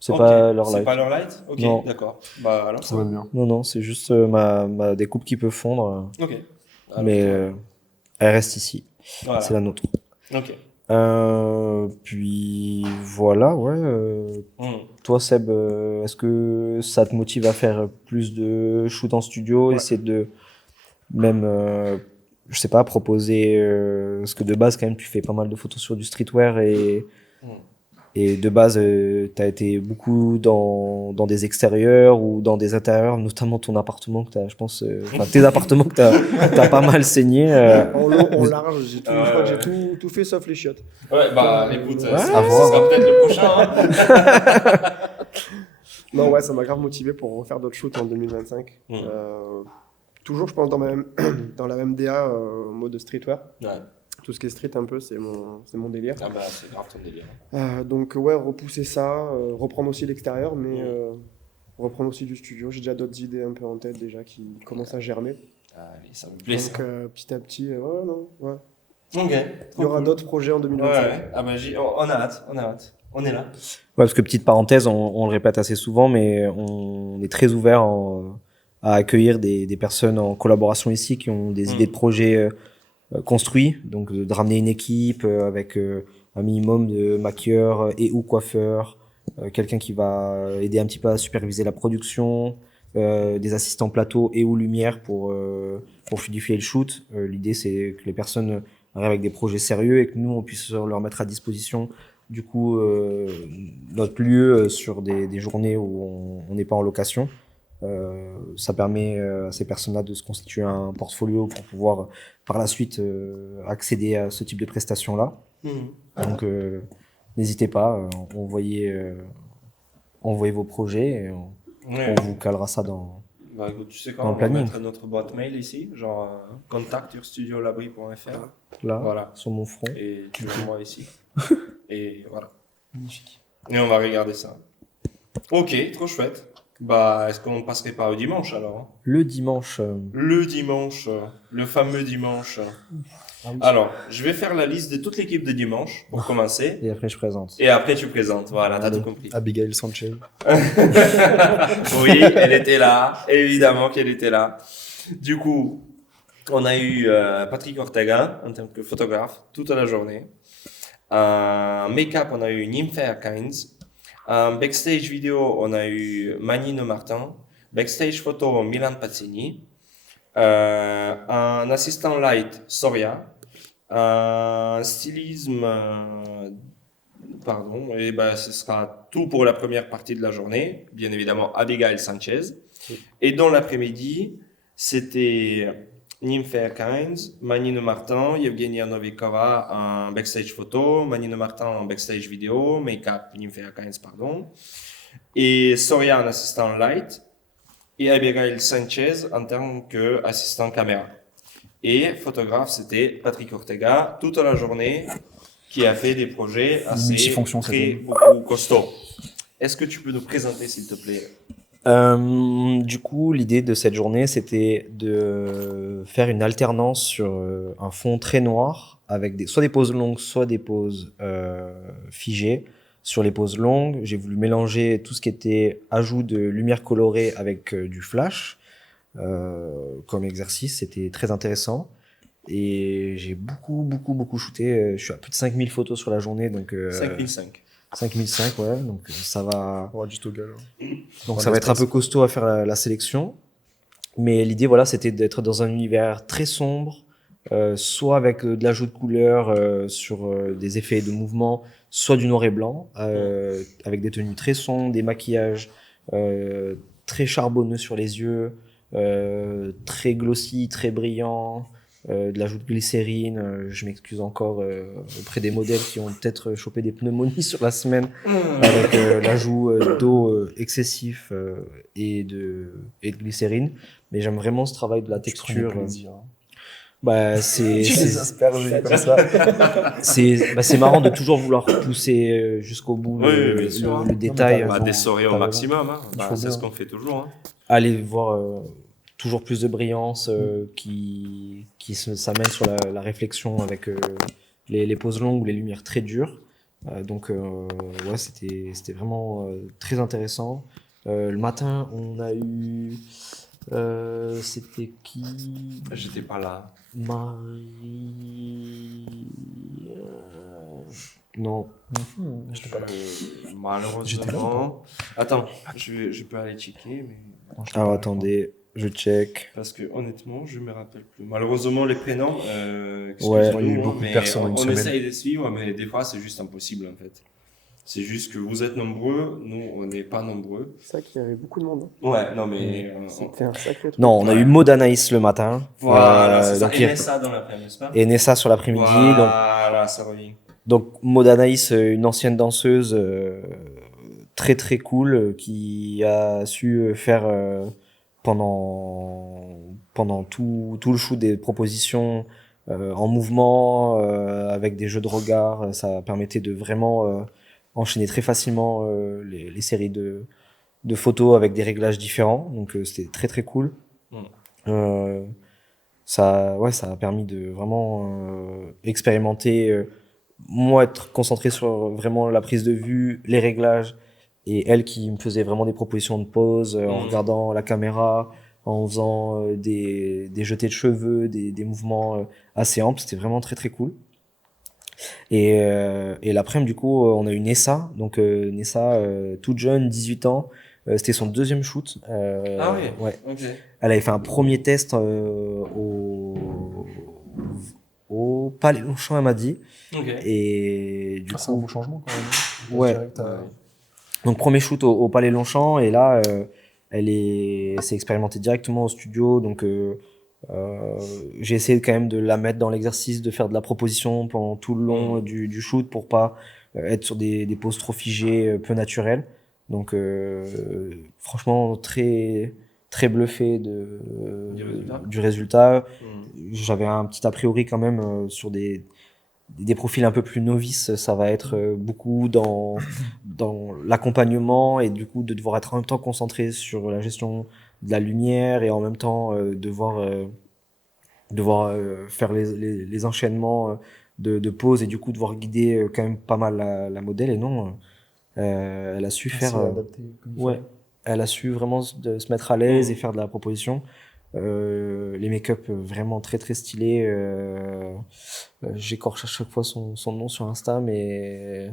C'est Ok, pas leur C'est light. pas leur light. Ok, Non. d'accord. Bah alors. Ça va bien. Non, c'est juste ma découpe qui peut fondre. Ok. Alors, Mais elle reste ici. voilà. C'est la nôtre. Ok. Puis voilà, ouais. Toi, Seb, est-ce que ça te motive à faire plus de shoot en studio, essayer de même, je sais pas, proposer, parce que de base, quand même, tu fais pas mal de photos sur du streetwear et de base, t'as été beaucoup dans des extérieurs ou dans des intérieurs, notamment ton appartement que t'as, je pense, enfin tes appartements que t'as pas mal saigné. En long, en large, je crois que j'ai tout fait sauf les chiottes. Ouais, bah écoute, Ouais, ce à voir. sera peut-être le prochain. Hein. Non, ouais, ça m'a grave motivé pour refaire d'autres shoots en 2025. Toujours, je pense, dans la même DA, mode streetwear. Ouais. Tout ce qui est street un peu, c'est mon délire. Ah bah c'est grave ton délire. Donc ouais, repousser ça, reprendre aussi l'extérieur, mais reprendre aussi du studio. J'ai déjà d'autres idées un peu en tête déjà qui commencent à germer. Allez, ça me plaît ça. Donc petit à petit, ouais, non, ouais. Ok. Il y aura d'autres projets en 2025. Ouais. Ah bah on a hâte, on a hâte. On est là. Ouais, parce que petite parenthèse, on le répète assez souvent, mais on est très ouvert à accueillir des personnes en collaboration ici qui ont des idées de projets construits, donc de ramener une équipe avec un minimum de maquilleurs et ou coiffeurs, quelqu'un qui va aider un petit peu à superviser la production, des assistants plateau et ou lumière pour fluidifier le shoot. L'idée c'est que les personnes arrivent avec des projets sérieux et que nous on puisse leur mettre à disposition du coup notre lieu sur des journées où on n'est pas en location. Ça permet à ces personnes-là de se constituer un portfolio pour pouvoir par la suite accéder à ce type de prestations-là. Donc n'hésitez pas, envoyez vos projets et on vous calera ça dans. Bah écoute, tu sais Dans quoi, le on va planning. mettre notre boîte mail ici, genre contact@studiolabri.fr. Là, Voilà. sur mon front. Et tu l'envoies ici. Et voilà. Magnifique. Et on va regarder ça. Ok, trop chouette. Bah, est-ce qu'on passerait par le dimanche alors hein? Le dimanche. Le dimanche, le fameux dimanche. Alors, je vais faire la liste de toute l'équipe de dimanche pour commencer. Et après, je présente. Et après, tu présentes. Voilà, t'as Allez. tout compris. Abigail Sanchez. Oui, elle était là. Évidemment qu'elle était là. Du coup, on a eu Patrick Ortega en tant que photographe toute la journée. Make-up, on a eu Nymphaea Kynes. Backstage vidéo, on a eu Manino Martin. Backstage photo, Milan Pazzini. Un assistant light, Soria. Stylisme, pardon, et ben ce sera tout pour la première partie de la journée. Bien évidemment, Abigail Sanchez. Et dans l'après-midi, c'était Nymphaea Kynes, Manino Martin, Yevgenia Novikova en backstage photo, Manino Martin en backstage vidéo, make-up, Nymphaea Kynes, pardon. Et Soria en assistant light. Et Abigail Sanchez en tant qu'assistant caméra. Et photographe, c'était Patrick Ortega, toute la journée, qui a fait des projets assez Multifonction, très c'était. beaucoup costauds. Est-ce que tu peux nous présenter, s'il te plaît? Du coup, l'idée de cette journée, c'était de faire une alternance sur un fond très noir avec soit des poses longues, soit des poses figées. Sur les poses longues, j'ai voulu mélanger tout ce qui était ajout de lumière colorée avec du flash comme exercice. C'était très intéressant. Et j'ai beaucoup shooté. Je suis à plus de 5000 photos sur la journée. Donc, 5005. 5005, ouais. Donc, ça va. On aura du toggle. Donc Ouais, ça va être un l'espace. peu costaud à faire la sélection. Mais l'idée, voilà, c'était d'être dans un univers très sombre, soit avec de l'ajout de couleurs sur des effets de mouvement, soit du noir et blanc, avec des tenues très sombres, des maquillages très charbonneux sur les yeux, très glossy, très brillant, de l'ajout de glycérine. Je m'excuse encore auprès des modèles qui ont peut-être chopé des pneumonies sur la semaine avec l'ajout d'eau excessif et de glycérine. Mais j'aime vraiment ce travail de la Tu prends du texture. plaisir. Bah, c'est Les asperges comme ça. c'est marrant de toujours vouloir pousser jusqu'au bout Oui, bien sûr. le détail. t'as Bah, raison. d'essorer au T'as maximum, hein. Il Bah, faut c'est bien. ce qu'on fait toujours, hein. Aller voir toujours plus de brillance qui s'amène sur la réflexion avec les poses longues ou les lumières très dures. Donc ouais, c'était vraiment très intéressant. Le matin, on a eu c'était qui? J'étais pas là. Marie non. J'étais pas là. Malheureusement. Attends, je peux aller checker, mais. Non, j'étais Alors pas là, attendez, je check. Parce que honnêtement, je me rappelle plus. Malheureusement, les prénoms, Ouais, excusez-nous, il y a eu hein, beaucoup de mais personnes en une on semaine. essaye de suivre, mais des fois, c'est juste impossible en fait. C'est juste que vous êtes nombreux, nous, on n'est pas nombreux. C'est ça qu'il y avait beaucoup de monde. Ouais, non, mais. C'était un sacré truc. Non, on a eu Maud Anaïs le matin. Voilà, c'est ça. donc, Et Nessa dans l'après-midi, n'est-ce pas? et Nessa sur l'après-midi. Voilà, ça revient. Donc Maud Anaïs, une ancienne danseuse très très cool qui a su faire pendant tout le shoot des propositions en mouvement avec des jeux de regard. Ça permettait de vraiment enchaîner très facilement les séries de photos avec des réglages différents. Donc c'était très très cool. Ça a permis de vraiment expérimenter. Moi, être concentré sur vraiment la prise de vue, les réglages, et elle qui me faisait vraiment des propositions de pose en regardant la caméra, en faisant des jetés de cheveux, des mouvements assez amples. C'était vraiment très très cool. Et l'après-midi, du coup, on a eu Nessa. Donc Nessa, toute jeune, 18 ans. C'était son deuxième shoot. Ah oui. Ouais. Ok. Elle avait fait un premier test au Palais Longchamp, elle m'a dit. Ok. Et du Ah, c'est un coup, beau changement quand même. Ouais. Direct à- donc premier shoot au Palais Longchamp, et là, s'est expérimentée directement au studio. Donc j'ai essayé quand même de la mettre dans l'exercice, de faire de la proposition pendant tout le long du shoot pour pas être sur des poses trop figées, peu naturelles. Donc franchement très très bluffé du résultat. J'avais un petit a priori quand même sur des profils un peu plus novices. Ça va être beaucoup dans l'accompagnement, et du coup de devoir être en même temps concentré sur la gestion de la lumière, et en même temps devoir faire les enchaînements de poses, et du coup devoir guider quand même pas mal la modèle. Et non, elle a su c'est faire adapté comme il ouais, faut. elle a su vraiment se mettre à l'aise et faire de la proposition. Les make-up vraiment très très stylés. J'écorche à chaque fois son nom sur Insta, mais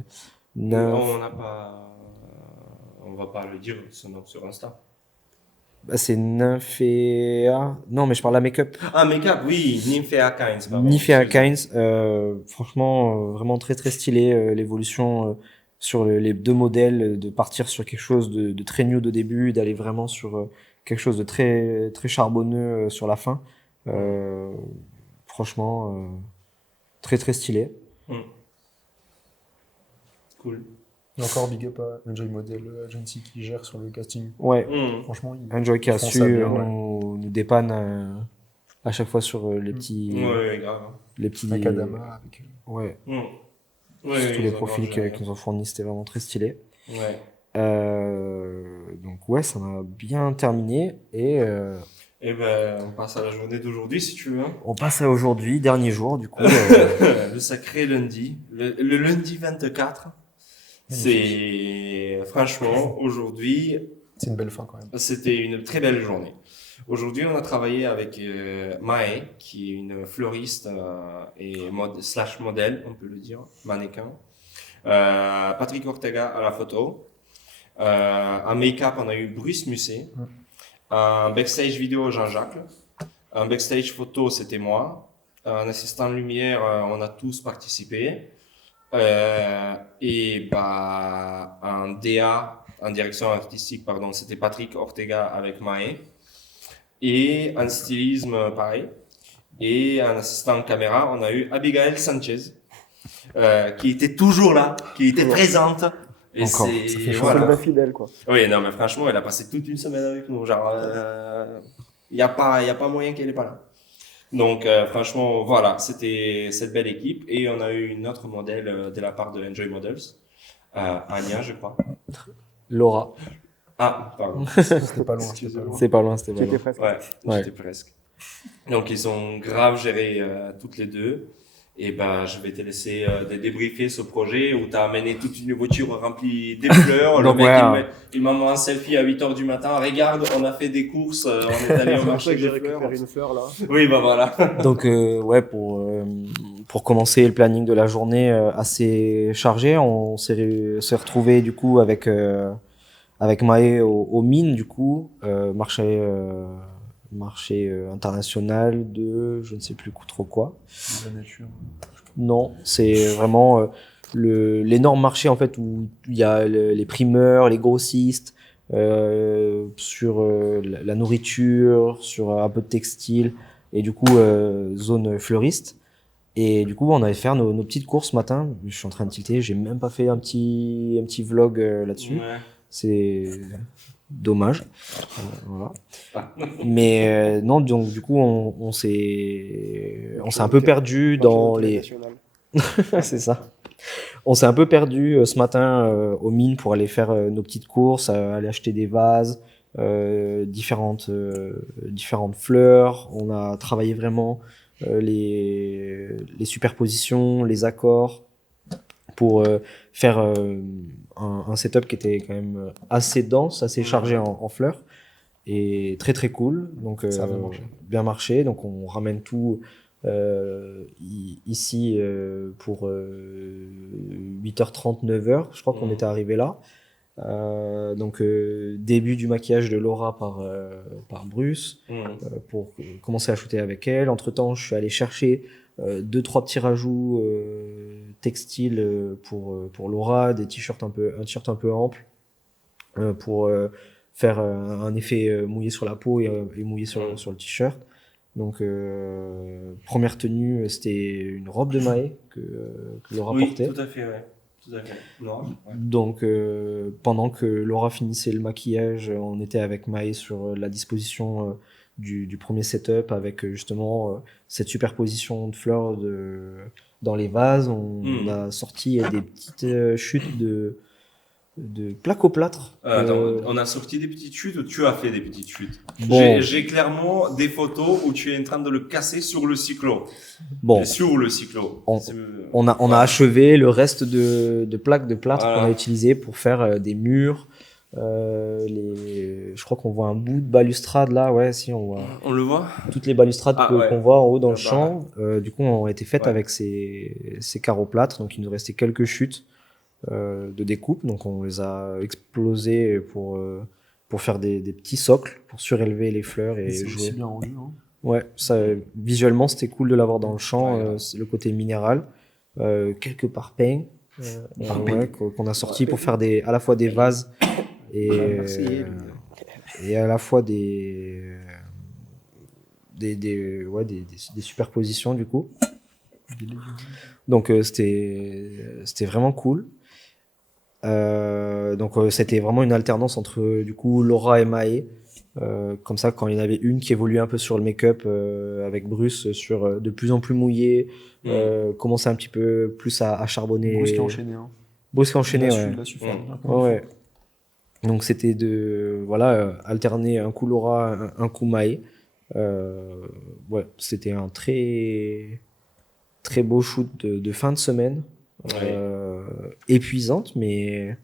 On va pas le dire son nom sur Insta. c'est Nymphea. Non, mais je parle de la make-up. Ah, make-up, oui, Nymphea Kynes. pardon. Nymphea Excuse. Kynes. Franchement, vraiment très très stylé. L'évolution sur les deux modèles, de partir sur quelque chose de très nude au début, d'aller vraiment sur quelque chose de très très charbonneux sur la fin. Franchement, très très stylé. Cool. Et encore big up à Enjoy Model Agency qui gère sur le casting. Ouais, Franchement, ils Enjoy qui a ils font su ça bien, ouais. nous dépanne à chaque fois sur les petits Ouais, grave. les petits Avec Adama, avec ouais, Ouais, sur tous les ils ont profils géré. qu'ils nous ont fournis, c'était vraiment très stylé. Ouais. Donc ouais, ça m'a bien terminé, et Et ben, on passe à la journée d'aujourd'hui si tu veux. Hein. on passe à aujourd'hui, dernier jour du coup. Le sacré lundi. Le lundi 24. C'est franchement aujourd'hui, c'est une belle fin quand même. c'était une très belle journée. Aujourd'hui, on a travaillé avec Mae, qui est une fleuriste et slash modèle, on peut le dire, mannequin. Patrick Ortega à la photo. En make-up, on a eu Bruce Musset. Un backstage vidéo, Jean-Jacques. Un backstage photo, c'était moi. Un assistant lumière, on a tous participé. Et bah, un DA en direction artistique, pardon, c'était Patrick Ortega avec Mae. Et en stylisme, pareil. Et en assistant caméra, on a eu Abigail Sanchez, qui était toujours là, qui était présente. Et Encore, c'est, ça fait chaud. voilà. Soldat fidèle, quoi. Oui, non, mais franchement, elle a passé toute une semaine avec nous. Genre, il y a pas moyen qu'elle est pas là. Donc, franchement, voilà, c'était cette belle équipe. Et on a eu une autre modèle de la part de Enjoy Models, Anya, je crois. Laura. Ah, pardon. C'était pas loin, c'était pas loin. C'est pas loin, c'était pas J'étais loin. presque. Ouais, Ouais. j'étais presque. Donc, ils ont grave géré toutes les deux. Et ben, je vais te laisser débriefer ce projet où tu as amené toute une voiture remplie de fleurs. Le Donc, mec, ouais, il m'a envoyé un selfie à 8h du matin. Regarde, on a fait des courses, on est allé au C'est pour marché ça que j'ai de fleurs. récupéré une fleur, là. Oui, bah voilà. Donc ouais, pour commencer le planning de la journée assez chargé, on s'est retrouvé du coup avec Maë aux mines du coup, marché international de je ne sais plus trop quoi. La nature. Non, c'est vraiment l'énorme marché en fait où il y a les primeurs, les grossistes, sur la nourriture, sur un peu de textile et du coup zone fleuriste. Et du coup on allait faire nos petites courses ce matin. Je suis en train de tilter, j'ai même pas fait un petit vlog là-dessus. Ouais. C'est dommage. Voilà. Mais non, donc du coup on s'est un peu perdu dans les National. c'est ça. On s'est un peu perdu ce matin aux mines pour aller faire nos petites courses, aller acheter des vases, différentes fleurs. On a travaillé vraiment les superpositions, les accords pour faire un setup qui était quand même assez dense, assez chargé en fleurs et très très cool. Donc Ça a bien marché. bien marché. Donc on ramène tout ici pour 8h30, 9h. Je crois qu'on était arrivé là. Donc début du maquillage de Laura par Bruce pour commencer à shooter avec elle. Entre-temps, je suis allé chercher 2-3 petits rajouts textiles pour Laura, un t-shirt un peu ample pour faire un effet mouillé sur la peau et mouillé sur le t-shirt. Donc première tenue, c'était une robe de Maë que Laura Oui, portait. tout à fait, ouais. Tout à fait. Non, ouais. Donc pendant que Laura finissait le maquillage, on était avec Maë sur la disposition du premier setup avec justement cette superposition de fleurs dans les vases. On a sorti des petites chutes de plaques au plâtre. Attends, on a sorti des petites chutes ou tu as fait des petites chutes? Bon. J'ai clairement des photos où tu es en train de le casser sur le cyclo. Bon, Sur le cyclo. on a achevé le reste de plaques de plâtre Voilà. qu'on a utilisé pour faire des murs. Je crois qu'on voit un bout de balustrade là, ouais, si on voit On le voit? toutes les balustrades Ah, ouais. qu'on voit en haut dans le Bah, champ. Du coup, ont été faites Ouais. avec ces carreaux plâtre, donc il nous restait quelques chutes de découpe, donc on les a explosés pour faire des petits socles pour surélever les fleurs et C'est jouer. aussi bien rendu. Hein. Ouais, ça, visuellement, c'était cool de l'avoir dans le champ, Ouais. c'est le côté minéral. Quelques parpaings ouais, qu'on a sortis pour faire à la fois des vases et à la fois des superpositions du coup. Donc c'était vraiment cool. Donc c'était vraiment une alternance entre du coup Laura et Maë. Comme ça, quand il y en avait une qui évoluait un peu sur le make-up avec Bruce sur de plus en plus mouillé, commençait un petit peu plus à charbonner. Bruce qui a enchaîné. Hein. Bruce qui a enchaîné, ouais. Il a su faire. Ouais. Donc c'était alterner un coup Laura, un coup Maë. Ouais, c'était un très très beau shoot de fin de semaine. Épuisante, mais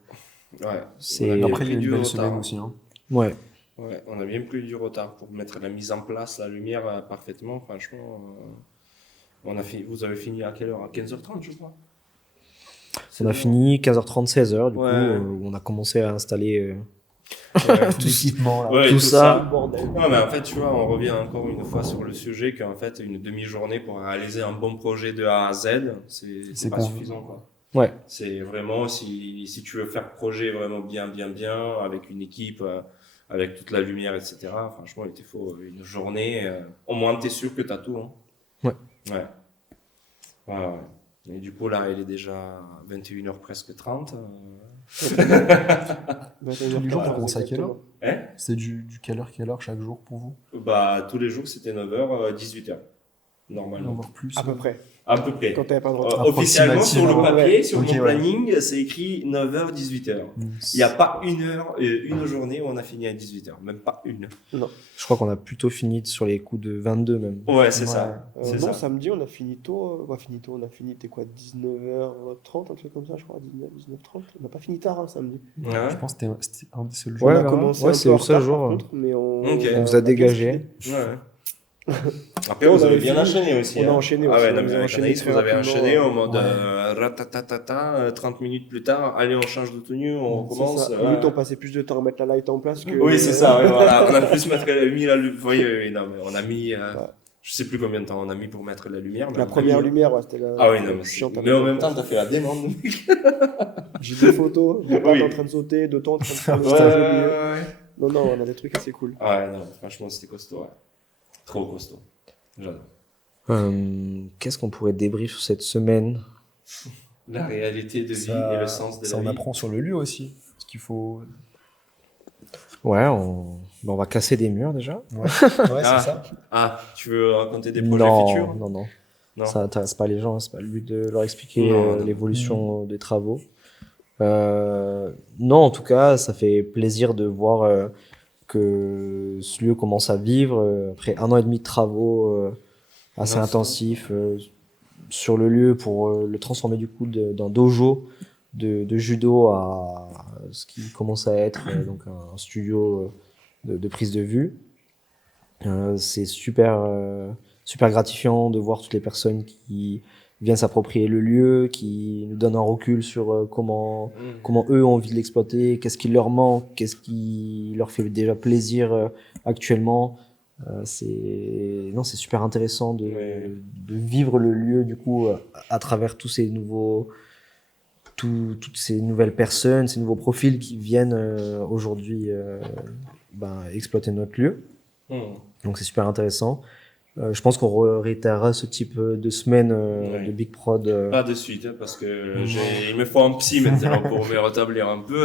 Ouais. c'est. On a bien Après, il y a pris une du belle retard. semaine aussi. Hein. Ouais. Ouais, on a bien pris du retard pour mettre la mise en place, la lumière parfaitement. Franchement, vous avez fini à quelle heure? À 15h30, je crois. On a fini 15h30, 16h, du Ouais. coup, où on a commencé à installer Tout l'équipement là. Ouais, tout ça. Bordel. Non, mais en fait, tu vois, on revient encore une fois sur le sujet qu'en fait, une demi-journée pour réaliser un bon projet de A à Z, c'est C'est pas con. suffisant, quoi. Ouais. C'est vraiment, si tu veux faire projet vraiment bien, avec une équipe, avec toute la lumière, etc., franchement, il te faut une journée. Au moins, tu es sûr que tu as tout. Hein. Ouais. Ouais. Ouais, ouais. Et du coup, là, il est déjà 21h presque 30. Tous les jours, vous commencez à quelle heure? Hein? C'était du quelle heure chaque jour pour vous? Bah, tous les jours, c'était 9h, 18h. Normalement. Voire plus. À peu près. À peu près. Quand t'avais pas le droit. Officiellement, sur le Approximativement. papier, sur Ok, mon ouais. planning, c'est écrit 9h, 18h. Il n'y a pas une journée où on a fini à 18h. Même pas une. Je crois qu'on a plutôt fini sur les coups de 22 même. Ouais, c'est ça. C'est Non, ça. samedi, on a fini tôt. On a fini, t'es quoi, 19h30, un truc comme ça, je crois, 19h30. On n'a pas fini tard, hein, samedi. Ouais. Je pense que c'était un des seuls jours. Ouais, on a ouais, commencé ouais, un c'est peu en le seul retard, jour, par hein. contre, mais on, Ok. On vous a dégagé. Ouais. Après, vous avez bien enchaîné aussi. On a hein. enchaîné Ah aussi, ouais, on non, les mais a avec enchaînés Anaïs, très vous avez rapidement, enchaîné en mode ouais. ratatatata, 30 minutes plus tard, allez, on change de tenue, on C'est recommence. ça. Limite, on passait plus de temps à mettre la light en place que. Oui, c'est ça, ouais, voilà. On a plus mis la lumière. Oui, non, mais on a mis. Je sais plus combien de temps on a mis pour mettre la lumière. Mais La on a première mis, lumière, ouais, c'était la. Ah oui, non, mais, chiante à mais en mettre même temps, place. t'as fait la demande. J'ai des photos, de pattes Oui. en train de sauter, de temps en train de faire le Ouais, stage au ouais, milieu. ouais. Non, non, on a des trucs assez cool. Ouais, non, franchement, c'était costaud, ouais. Trop costaud. J'adore. Qu'est-ce qu'on pourrait débrief sur cette semaine? La réalité de vie Ça- et le sens de ça la en vie. apprend sur le lieu aussi. Parce qu'il faut. Ouais, on va casser des murs déjà. Ouais, Ah. c'est ça. Ah, tu veux raconter des projets Non, futurs? non. Non. Ça intéresse pas les gens, c'est pas le but de leur expliquer Non. l'évolution des travaux. Non, en tout cas, ça fait plaisir de voir que ce lieu commence à vivre après 1 an et demi de travaux assez Non, intensifs sur le lieu pour le transformer du coup d'un dojo de judo à ce qui commence à être donc un studio de prise de vue. C'est super gratifiant de voir toutes les personnes qui viennent s'approprier le lieu, qui nous donnent un recul sur comment eux ont envie de l'exploiter, qu'est-ce qui leur manque, qu'est-ce qui leur fait déjà plaisir actuellement. C'est super intéressant Ouais. de vivre le lieu du coup à travers toutes ces nouvelles personnes, ces nouveaux profils qui viennent aujourd'hui exploiter notre lieu. Donc c'est super intéressant. Je pense qu'on réitérera ce type de semaine Ouais. de Big Prod. Pas de suite, hein, parce que il me faut un psy maintenant pour me rétablir un peu.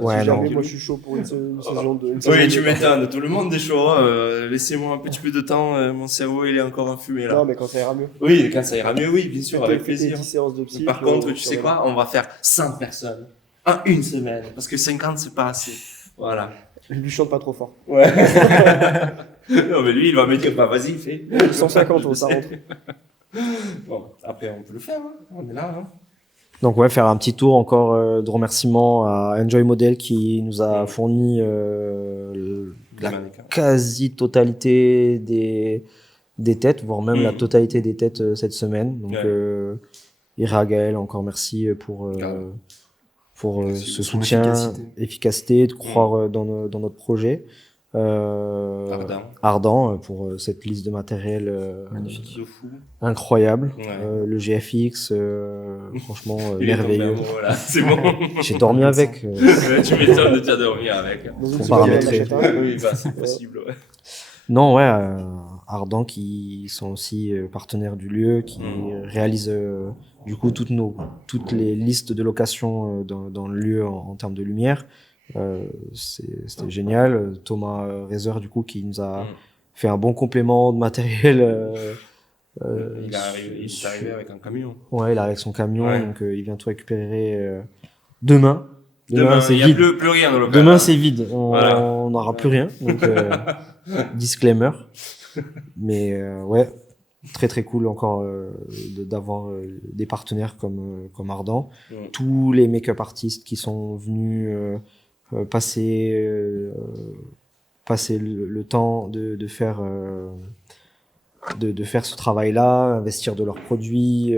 Ouais, Si non. jamais, moi, je suis chaud pour une saison de. une Oui, saison tu de- m'étonnes, tout le monde est chaud. Laissez-moi un petit peu de temps, mon cerveau il est encore enfumé là. Non, mais quand ça ira mieux. Oui, quand ça ira mieux, oui, bien sûr, avec Fais tes plaisir. 10 séances de psy. Par puis contre, on- tu sais quoi, on va faire 100 personnes en une semaine, parce que 50 c'est pas assez. Voilà. Je lui chante pas trop fort. Ouais. Non, mais lui, il va me dire, bah vas-y, fais. 150, Je ça sais. rentre. Bon, après, on peut le faire, hein. On est là. Hein. Donc ouais, faire un petit tour encore de remerciements à Enjoy Model qui nous a fourni la Mannequin. quasi-totalité des têtes, voire même la Mhm. totalité des têtes cette semaine. Donc Ouais. Ira Gaël, encore merci pour Merci ce pour soutien, l'efficacité. efficacité, de croire dans notre projet. Ardent pour cette liste de matériel Magnifique. De fou. incroyable. Ouais. Le GFX, franchement Il est tombé merveilleux. amoureux, là. C'est bon. J'ai dormi avec. Ouais, tu m'étonnes de t'as dormi avec. Dans une Pour seconde, paramétrer. il en achète un. Oui, bah, c'est possible, ouais. Non, ouais, Ardent qui sont aussi partenaires du lieu, qui réalisent du coup toutes les listes de location dans le lieu en termes de lumière. C'était génial. Thomas Rezer du coup qui nous a fait un bon complément de matériel. Il est arrivé avec un camion. Ouais, il est avec son camion, Ouais. donc il vient tout récupérer demain. Demain, c'est il n'y a vide. plus rien dans le local. Demain là. c'est vide, Voilà. on n'aura plus rien. Donc disclaimer. Mais ouais, très très cool encore d'avoir des partenaires comme Ardent. Tous les make-up artistes qui sont venus passer le temps de faire ce travail-là, investir de leurs produits,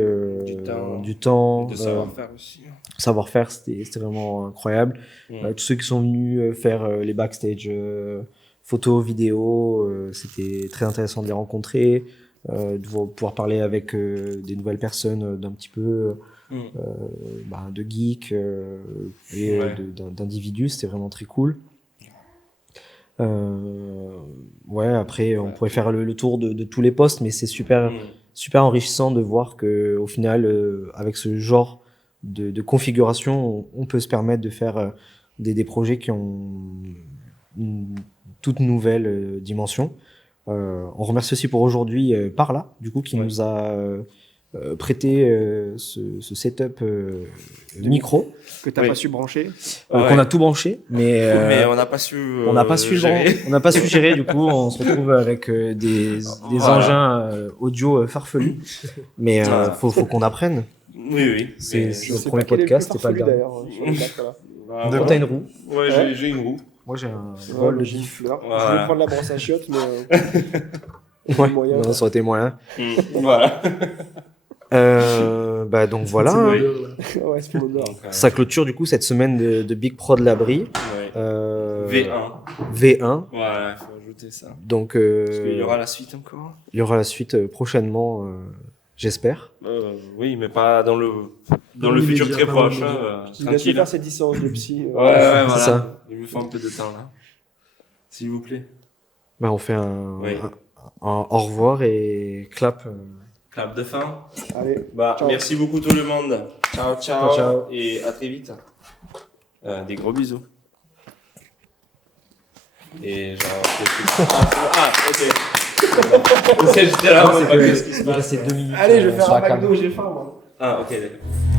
du temps, De savoir-faire aussi. savoir-faire, c'était vraiment incroyable. Tous ceux qui sont venus faire les backstage photos, vidéos, c'était très intéressant de les rencontrer. pouvoir parler avec des nouvelles personnes d'un petit peu de geeks et Ouais. d'individus, c'était vraiment très cool. Après on pourrait faire le tour de tous les postes, mais c'est super enrichissant de voir que au final avec ce genre de configuration on peut se permettre de faire des projets qui ont une toute nouvelle dimension. On remercie aussi pour aujourd'hui Parla, du coup, qui nous a prêté ce setup micro Que t'as pas su brancher. qu'on a tout branché, mais on n'a pas su. on n'a pas su gérer. on n'a pas su gérer. Du coup, on se retrouve avec des Voilà. engins audio farfelus, mais Voilà. faut qu'on apprenne. Oui. C'est Mais- c'est le sais premier pas quel est le podcast, plus c'est pas le farfelu, dernier. d'ailleurs, sur les dates, voilà. Ah, Toi, bon. t'as une roue. Ouais, Ouais. j'ai une roue. Moi, j'ai un Ouais, bol le de gifleur. Je Voilà. voulais prendre la brosse à chiottes, mais Ouais, moyen. non, ça aurait été moyen. Voilà. Donc voilà. Oui. ouais, c'est pour l'odeur. Donc, Ça clôture du coup cette semaine de Big Prod Labri. ouais. V1. V1. Voilà, il faut ajouter ça. Donc Parce qu'il y aura la suite encore. il y aura la suite prochainement, j'espère. Oui, mais pas dans le les futur médias, très pas proche. dans les Hein, Il laisse tranquille. faire cette licence de psy. Ouais, voilà. ça. Il me faut un peu de temps là. S'il vous plaît. On fait un Oui. au revoir et clap. Clap de fin. Allez, ciao. Merci beaucoup tout le monde. Ciao, ciao. Ciao. Et à très vite. Des gros bisous. Et genre. Ok. J'étais là, C'est pas que- qu'est-ce qui se il passe. restait 2 minutes. Allez, je vais sur faire la un cam. McDo, j'ai faim, moi. Ah, ok, d'accord.